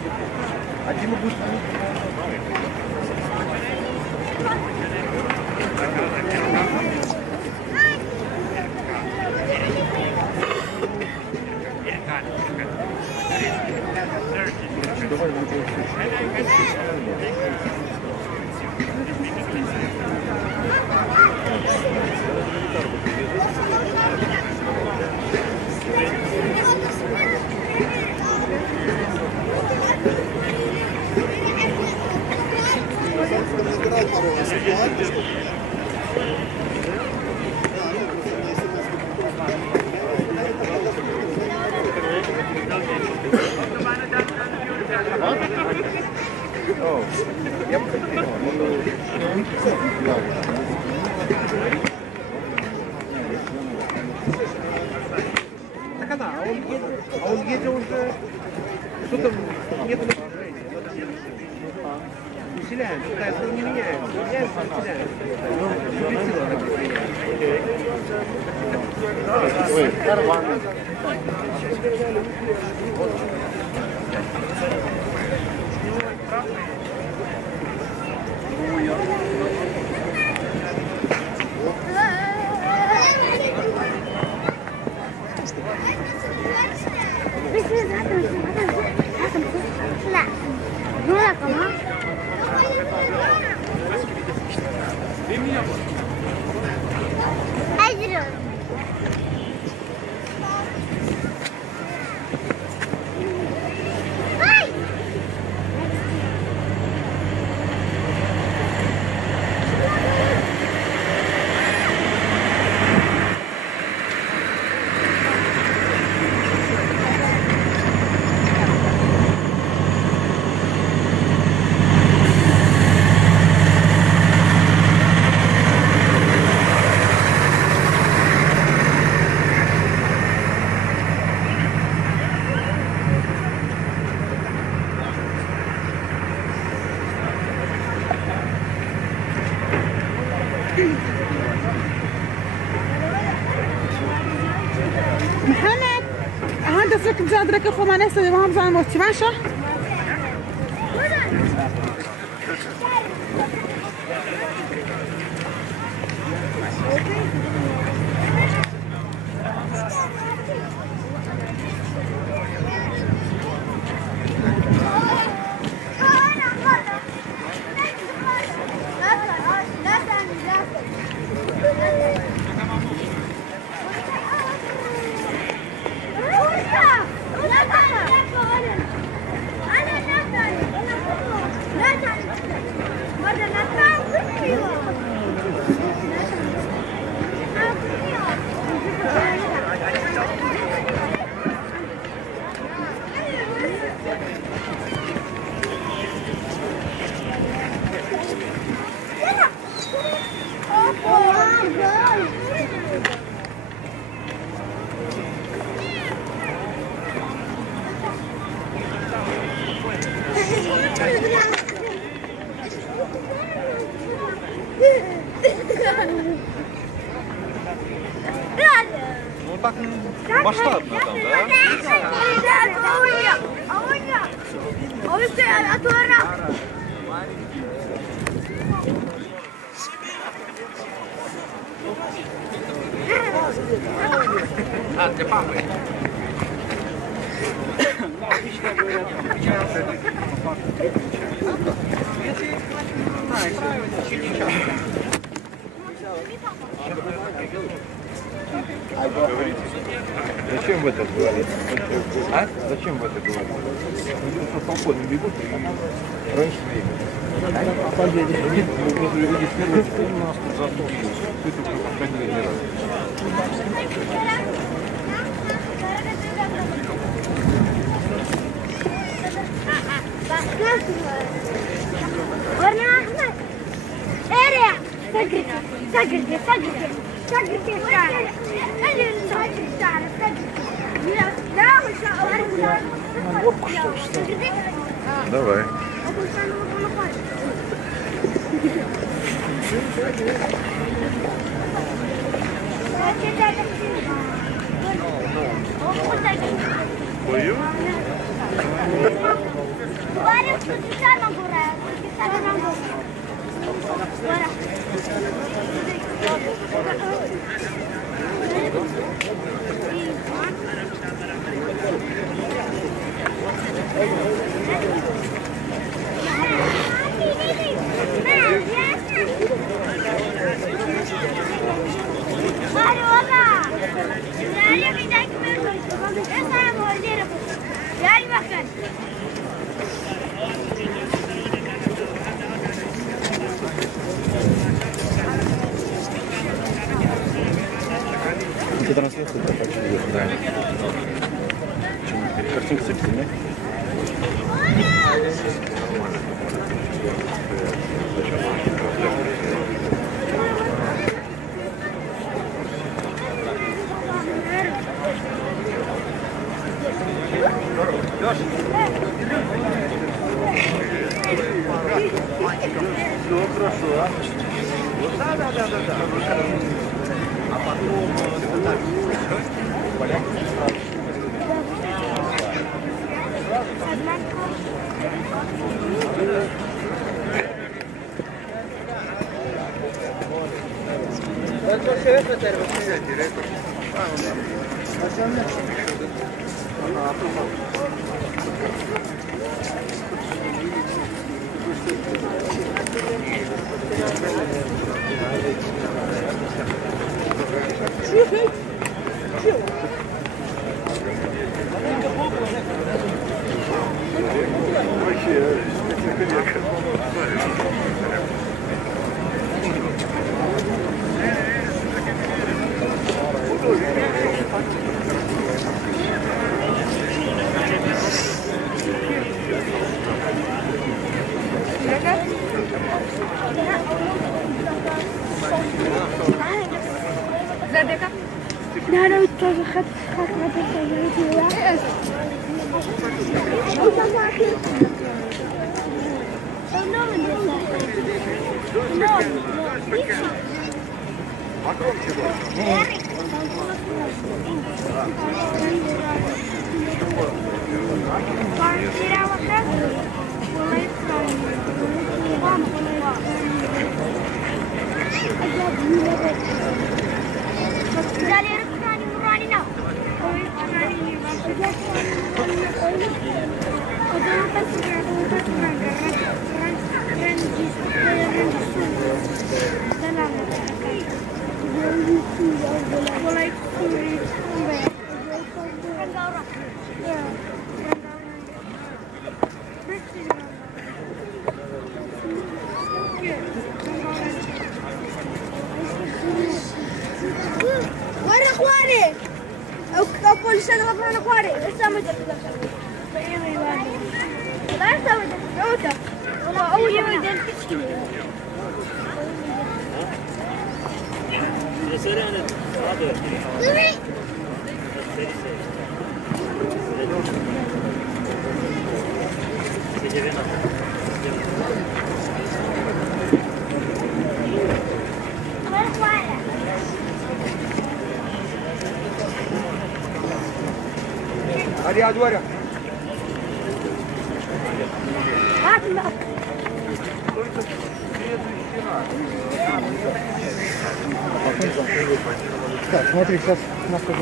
А Дима будет... Так она, а он едет уже, что-то нет напряжения. Усиляем, считается, не меняется, меняется, усиляется. Субъективно так Ой, карман. محمد هندس لك مجاد ركب وما نسى ما هم زمان موتي ماشي لا Ну так масштабно там, да? А, для папы. Зачем в это говорить? А? Зачем в это говорить? Потому что полковник бегут раньше времени. Люди с первой школы у нас тут заслуживают. Ты только проходили не раз. Давай. Бою? Это трансляция так идет, да. Картинка цепи, Все хорошо. Да. А потом لا لا تاخذ خط وين اخواني؟ البوليس غفران اخواني لسه ما جت لا لسه ما جت والله اول يوم Ариадь, Варя. Так, смотри, сейчас нас уже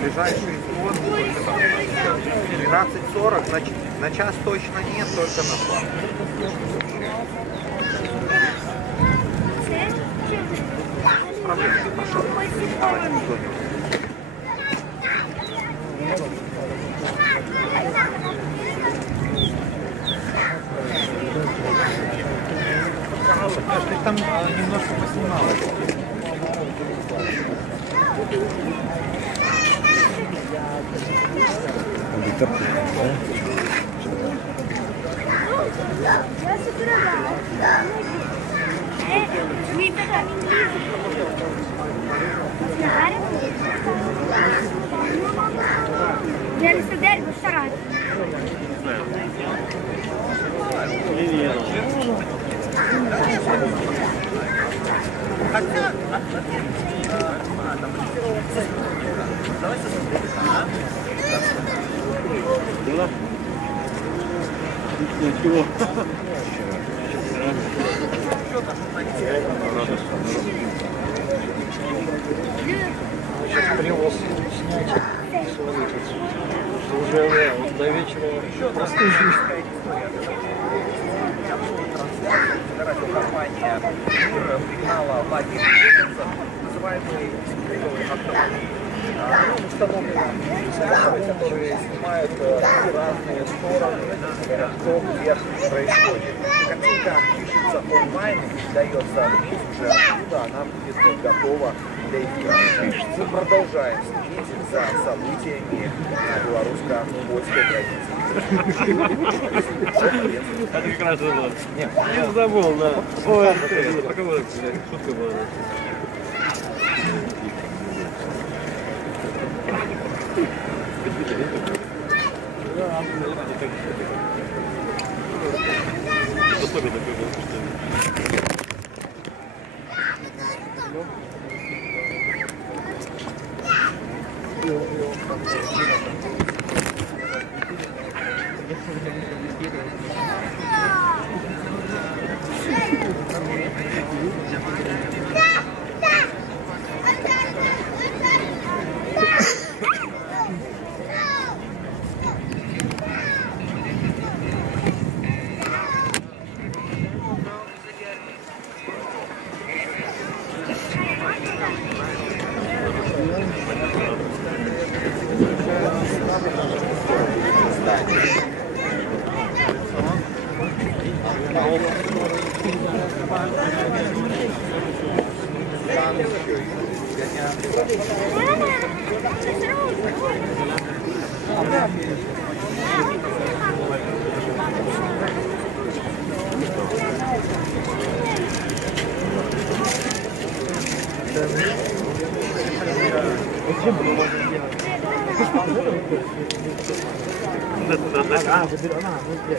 Ближайший вход 12:40, значит, на час точно нет, только на 2. Проблем нет, пошел. Давай, Ты там немножко поснимала. Я не стреляю, но стараюсь. Ничего. Сейчас привоз снять. Уже вот до вечера простужусь. Радиокомпания пригнала лагерь беженцев, называемый автомобиль. Установлены камеры, которые снимают разные стороны, говорят, что где происходит. Картинка пишется онлайн и дается вниз уже отсюда, она будет готова для эфира. Мы продолжаем следить за событиями на белорусско-польской границе. Это как раз было. Нет, не забыл, да. Ой, пока была шутка была.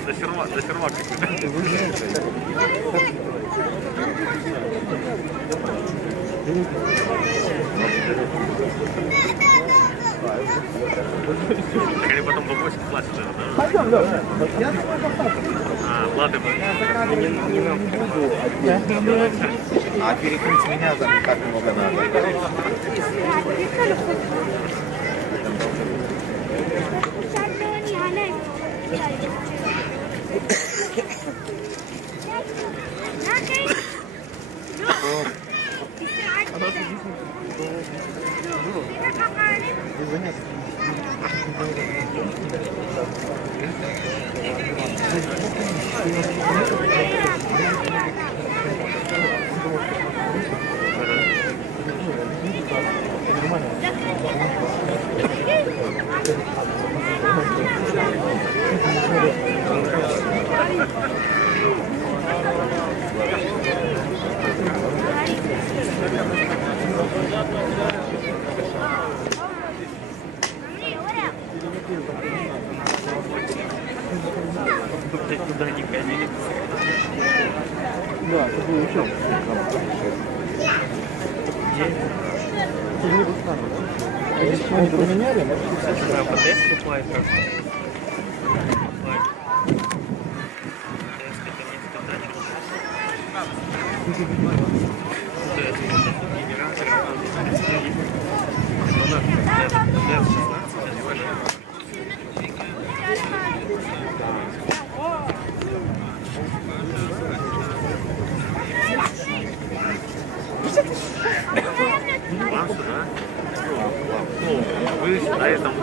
До ферма так они потом побольше платят. Пойдем, да. Ладно, не на буду, а перекрыть меня за как много надо. Нормально. Туда не ходили. Да, это было еще. А здесь чего не поменяли? ПТС платит. Вы сюда, я там.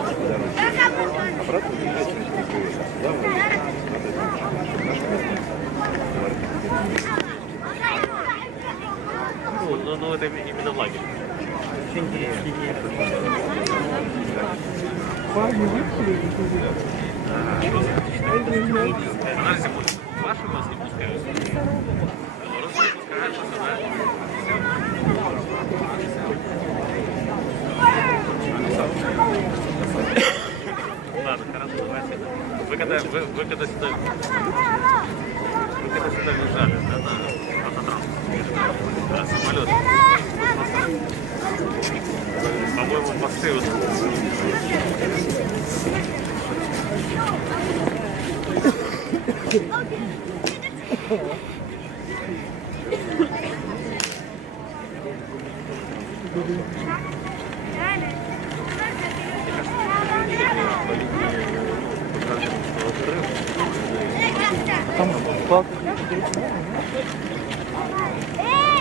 Ну, это именно в лагере. Парни выпали. Она же ваши вас не пускают. Белорусы не пускают, что да? Ладно, хорошо, давайте. Вы когда сюда въезжали, да, на автотранспорт, самолет, по-моему, мосты вот.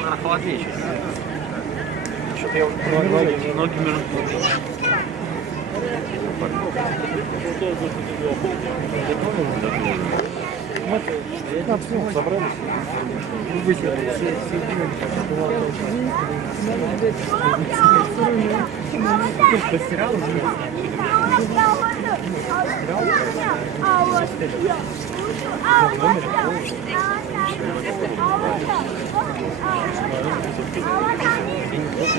Надо холоднее еще. Что-то я ноги между. Мы собрались. Вытянули все постирал уже.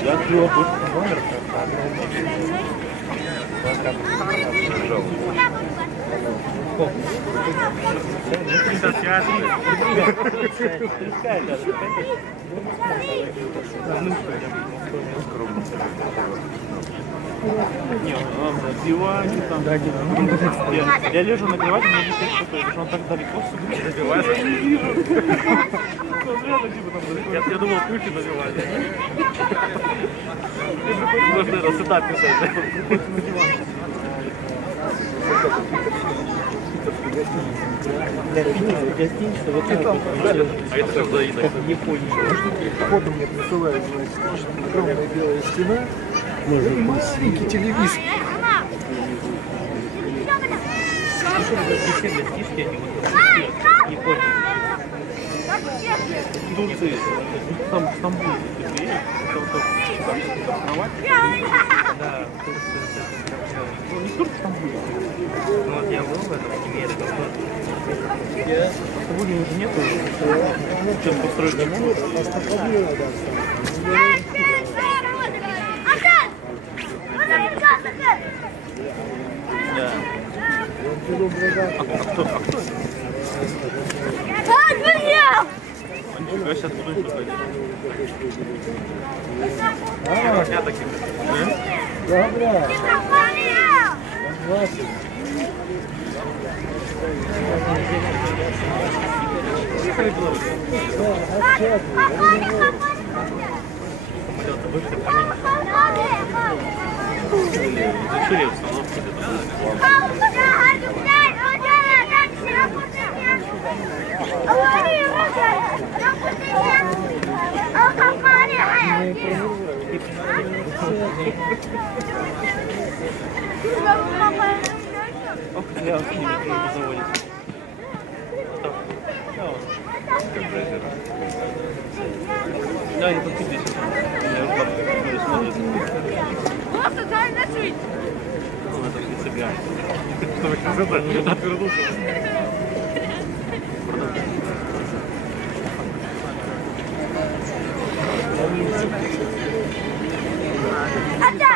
Я открыл номер. Не, он на диване там. Я лежу на кровати, мне не кажется, что он так далеко Добивается. Я думал, ключи на диване. Можно это сюда писать, да? на диван. Гостиница, вот это. А это что за еда? Фото мне присылают, значит, огромная белая стена. И маленький телевизор. В Турции, там в Стамбуле, кровать. Да, в Турции. Ну, не в Турции, в Стамбуле. Ну вот я был в этом семье, это В Стамбуле уже нету. Сейчас построить домой. А кто? Нифига себе, откуда они приходят? Я таких. Добра. Ох, я с ними тоже заводит. Да, я тут здесь. Я уже смотрю. Ну, это не цыган. Что вы хотите задать? Я отвернулся.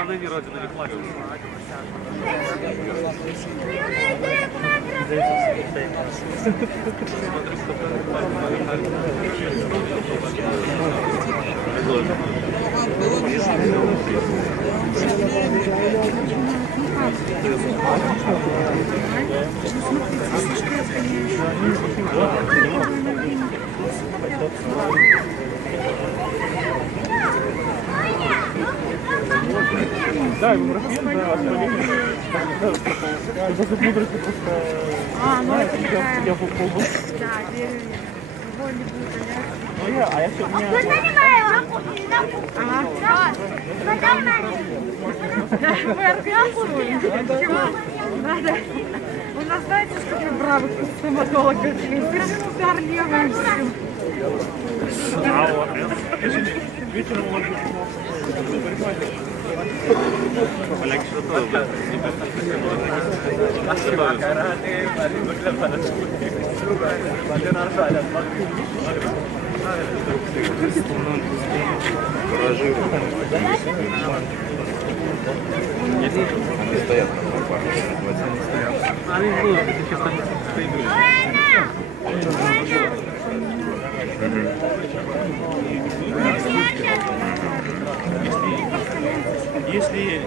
Страны ради на рекламе. Да, его растет, да, остальные. Просто мудрость просто... Ну это такая... Я попробую. Да, его не будет понятно. Ну я, а я все, у меня... Мы организуем. Надо... У нас, знаете, сколько бравых стоматологов? Все орлеваем всем. А вот, вечером у вас Они стоят на парке. они будут, сейчас там стоят. Если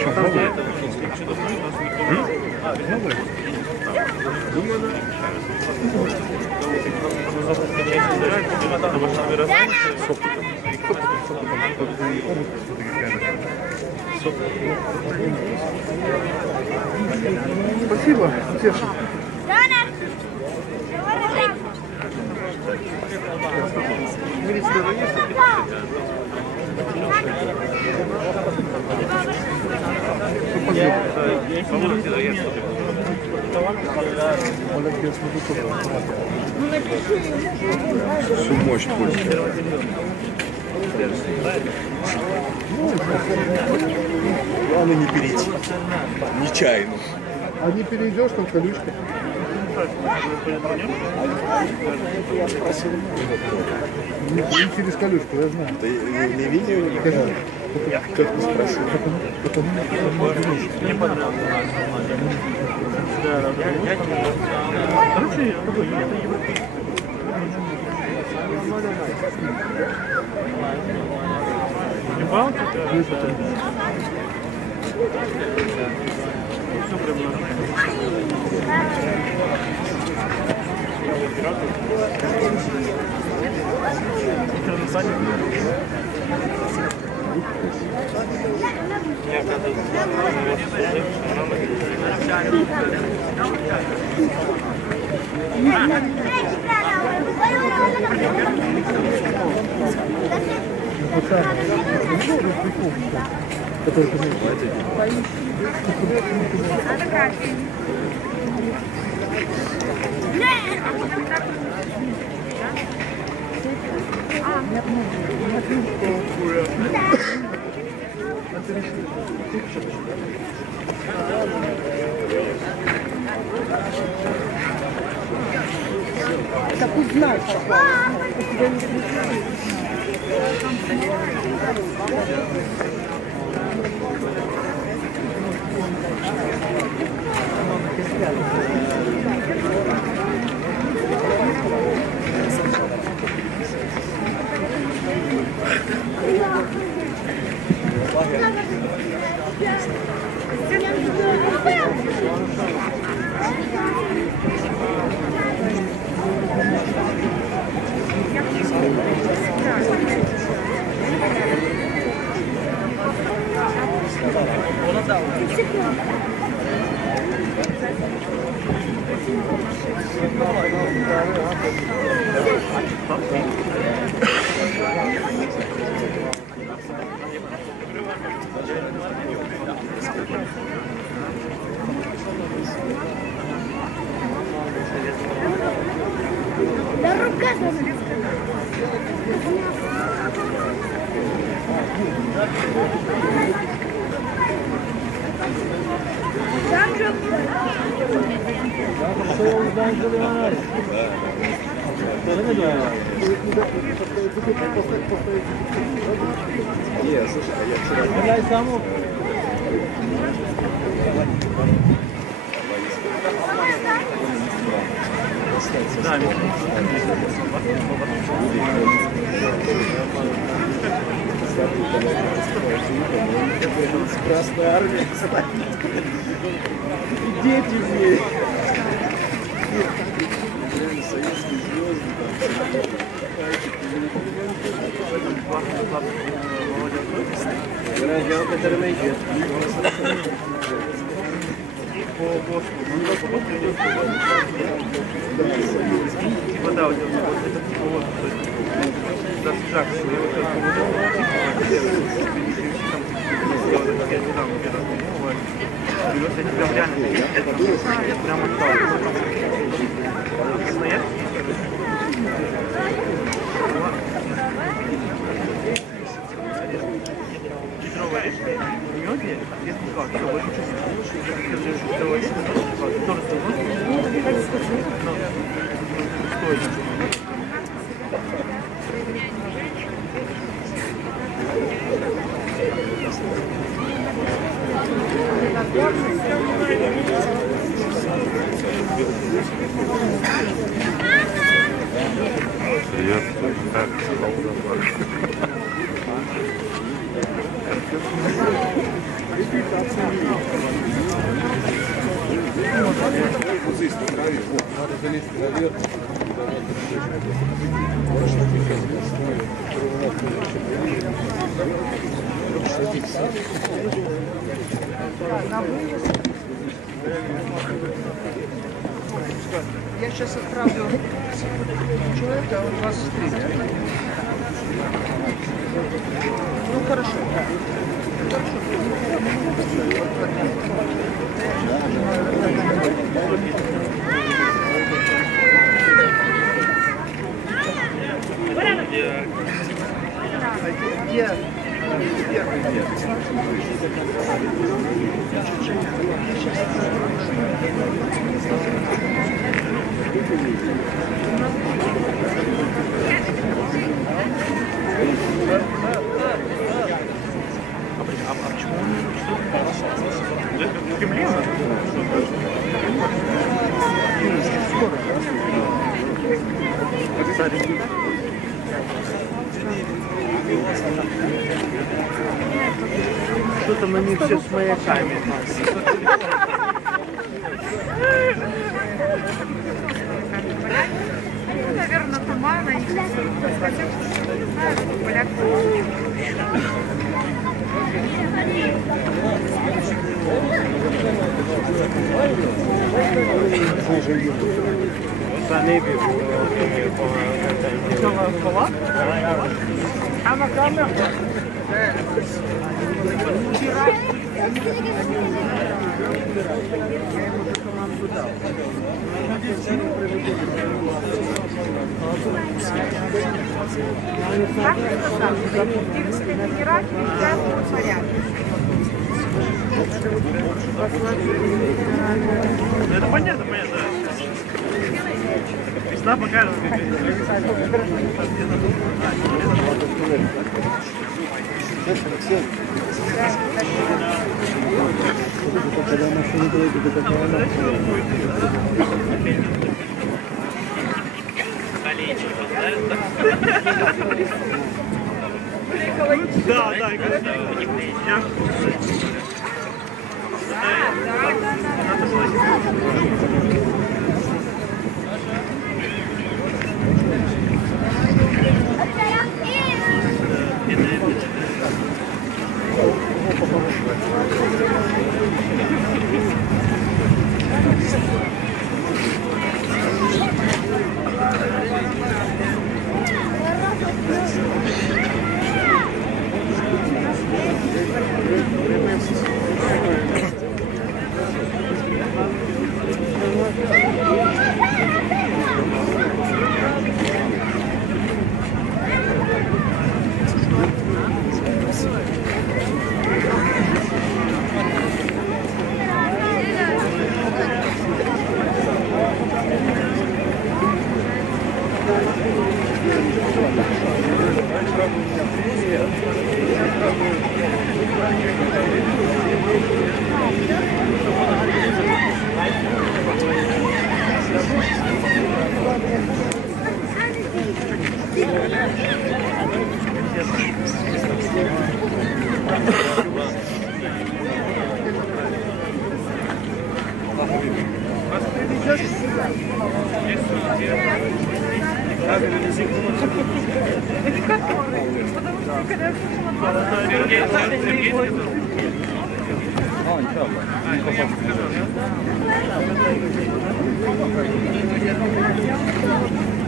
что-то знает, если что-то знает, нас никто не... Думаю, да. Спасибо, Теша. Всю мощь пустят. Главное не перейти. Нечаянно. А не перейдешь, там колючка. Не через колючку, я знаю. Ты не видел? Скажи, как ты спросил? Потому Мне понравилось. Короче, Так узнай, Да, Красная армия, кстати. Дети здесь. Советские звезды. Радио, который найдет. по ГОСТу. Типа да, вот это типа вот, то есть да, шаг свой, вот это вот, я недавно где-то думал, и вот я тебя реально, я прям устал. Хитровая речь, в меде, если как, все, больше чувствуешь, хитровая речь, тоже Надо залезть наверх. Я сейчас отправлю человека, а он вас встретит. Ну хорошо. Где первый дед? А почему он Кремлин? Что-то мы не все с маяками. Наверное, тумана и поляк. Это понятно, понятно. Весна покажет, Когда машина дойдет до такого да, да,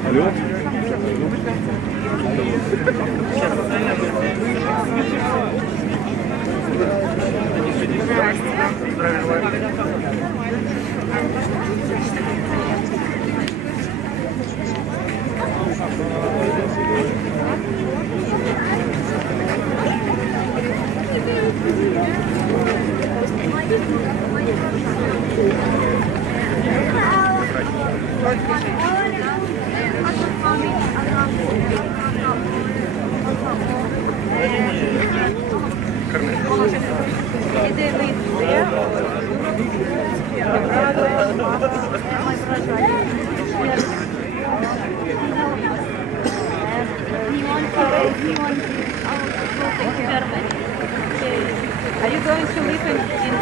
Алло? Are you going to live in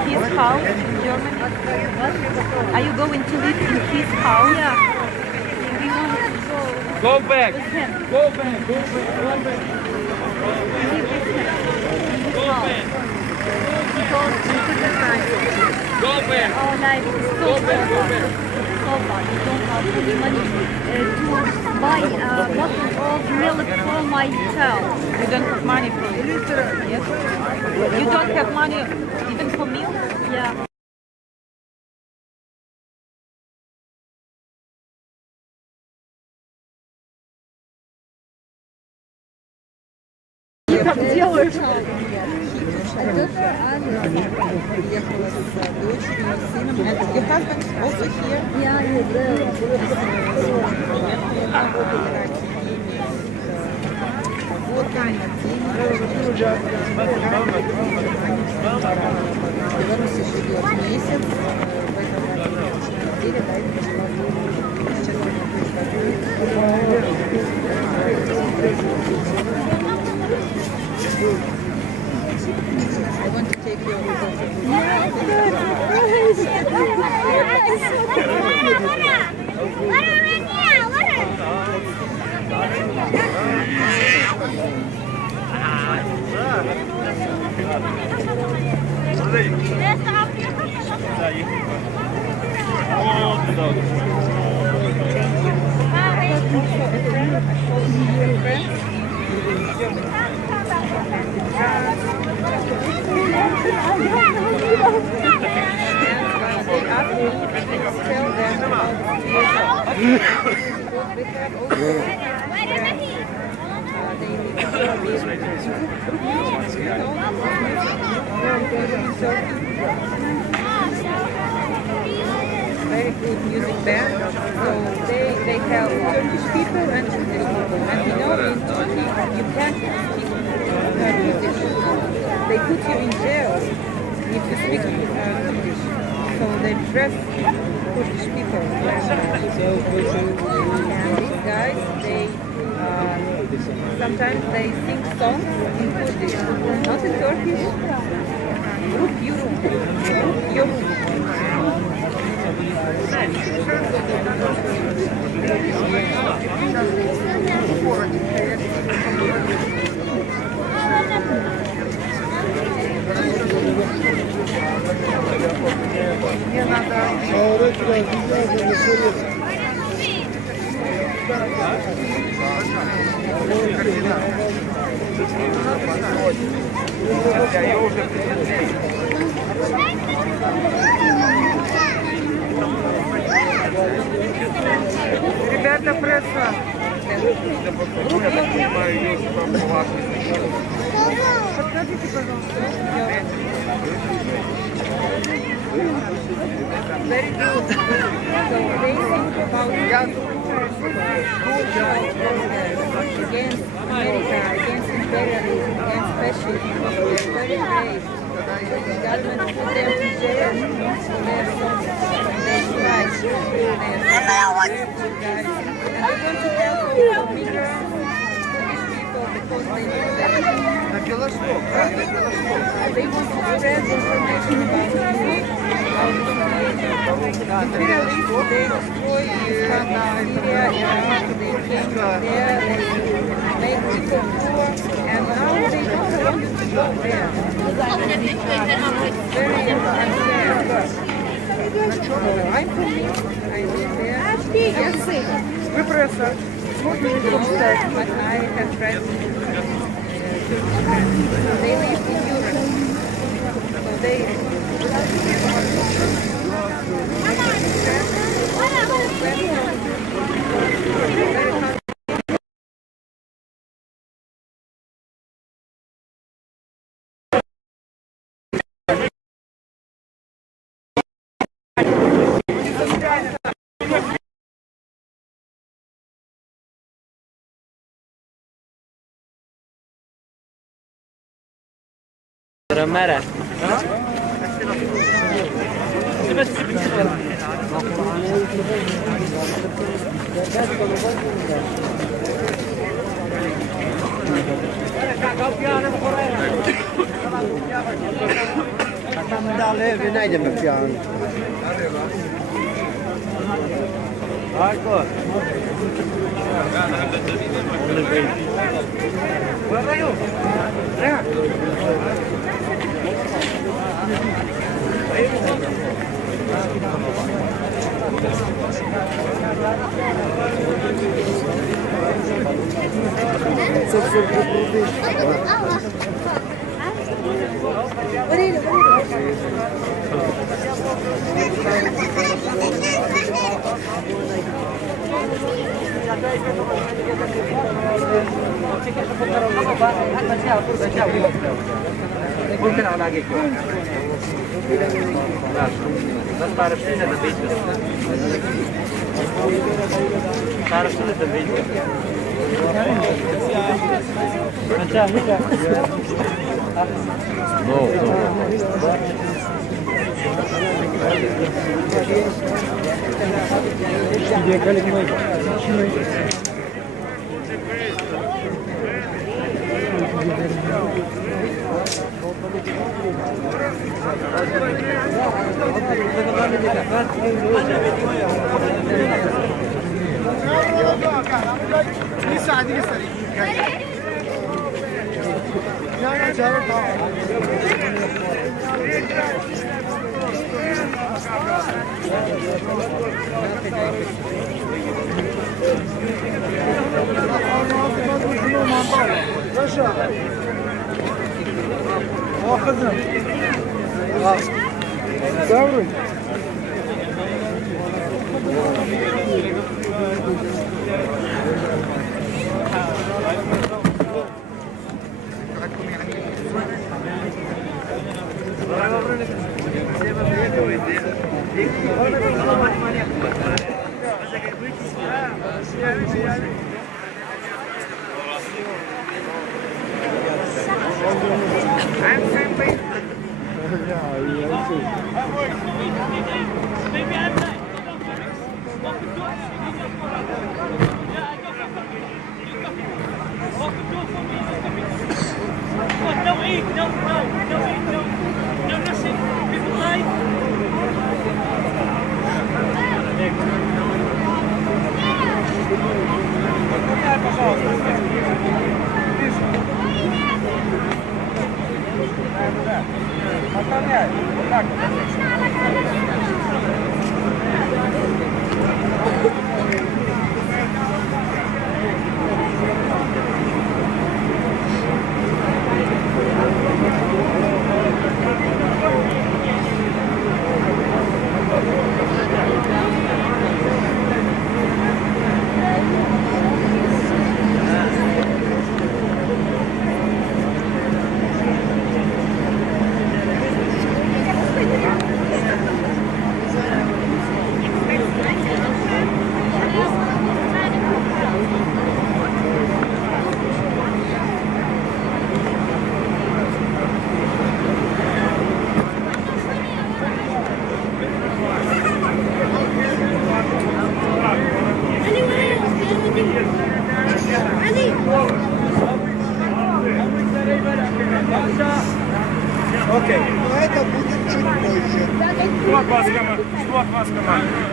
his house in Germany? Are you going to live in his house? Yeah. We want to go. Go back. With him. Go back. Go back. Go back. Live with him. In his house. Because Go back. our life is so bad. So bad. We don't have any money to buy a bottle of milk for my child. You don't have money for it? Yes. You don't have money even for milk? Yeah. Ты так делаешь? Приехала с дочерью, с сыном. Your husband also here? Yeah, he's there. В Беларуси живет месяц. В этом неделе, да, это сейчас I want to take you very good music band. So they have Turkish people and English people. And you know in Turkey you can't speak musician. They put you in jail if you speak English. So they dress Turkish people. And these guys, they sometimes they sing songs in Kurdish, not in Turkish. Grup Yorum. Мне надо... Ребята, пресса. Подскажите, пожалуйста. Very good. So they think about against America, against imperialism, against fascism. They're very brave. government put them to jail. So they're so they strike. They're very good guys. And they want to help the migrants, Turkish people, because they know that they want to spread information about you. Imperialists, they destroy Syria, Iraq, they came there, they made people poor, and now they don't want you to go there. Very unfair. I'm from Minsk, I live there. Yes, but I have friends, Turkish friends. They live in Europe, so they... Ramara. ممكن على عجيك بس تعرف شنو هذا البيت تعرف شنو هذا البيت Что от вас команда?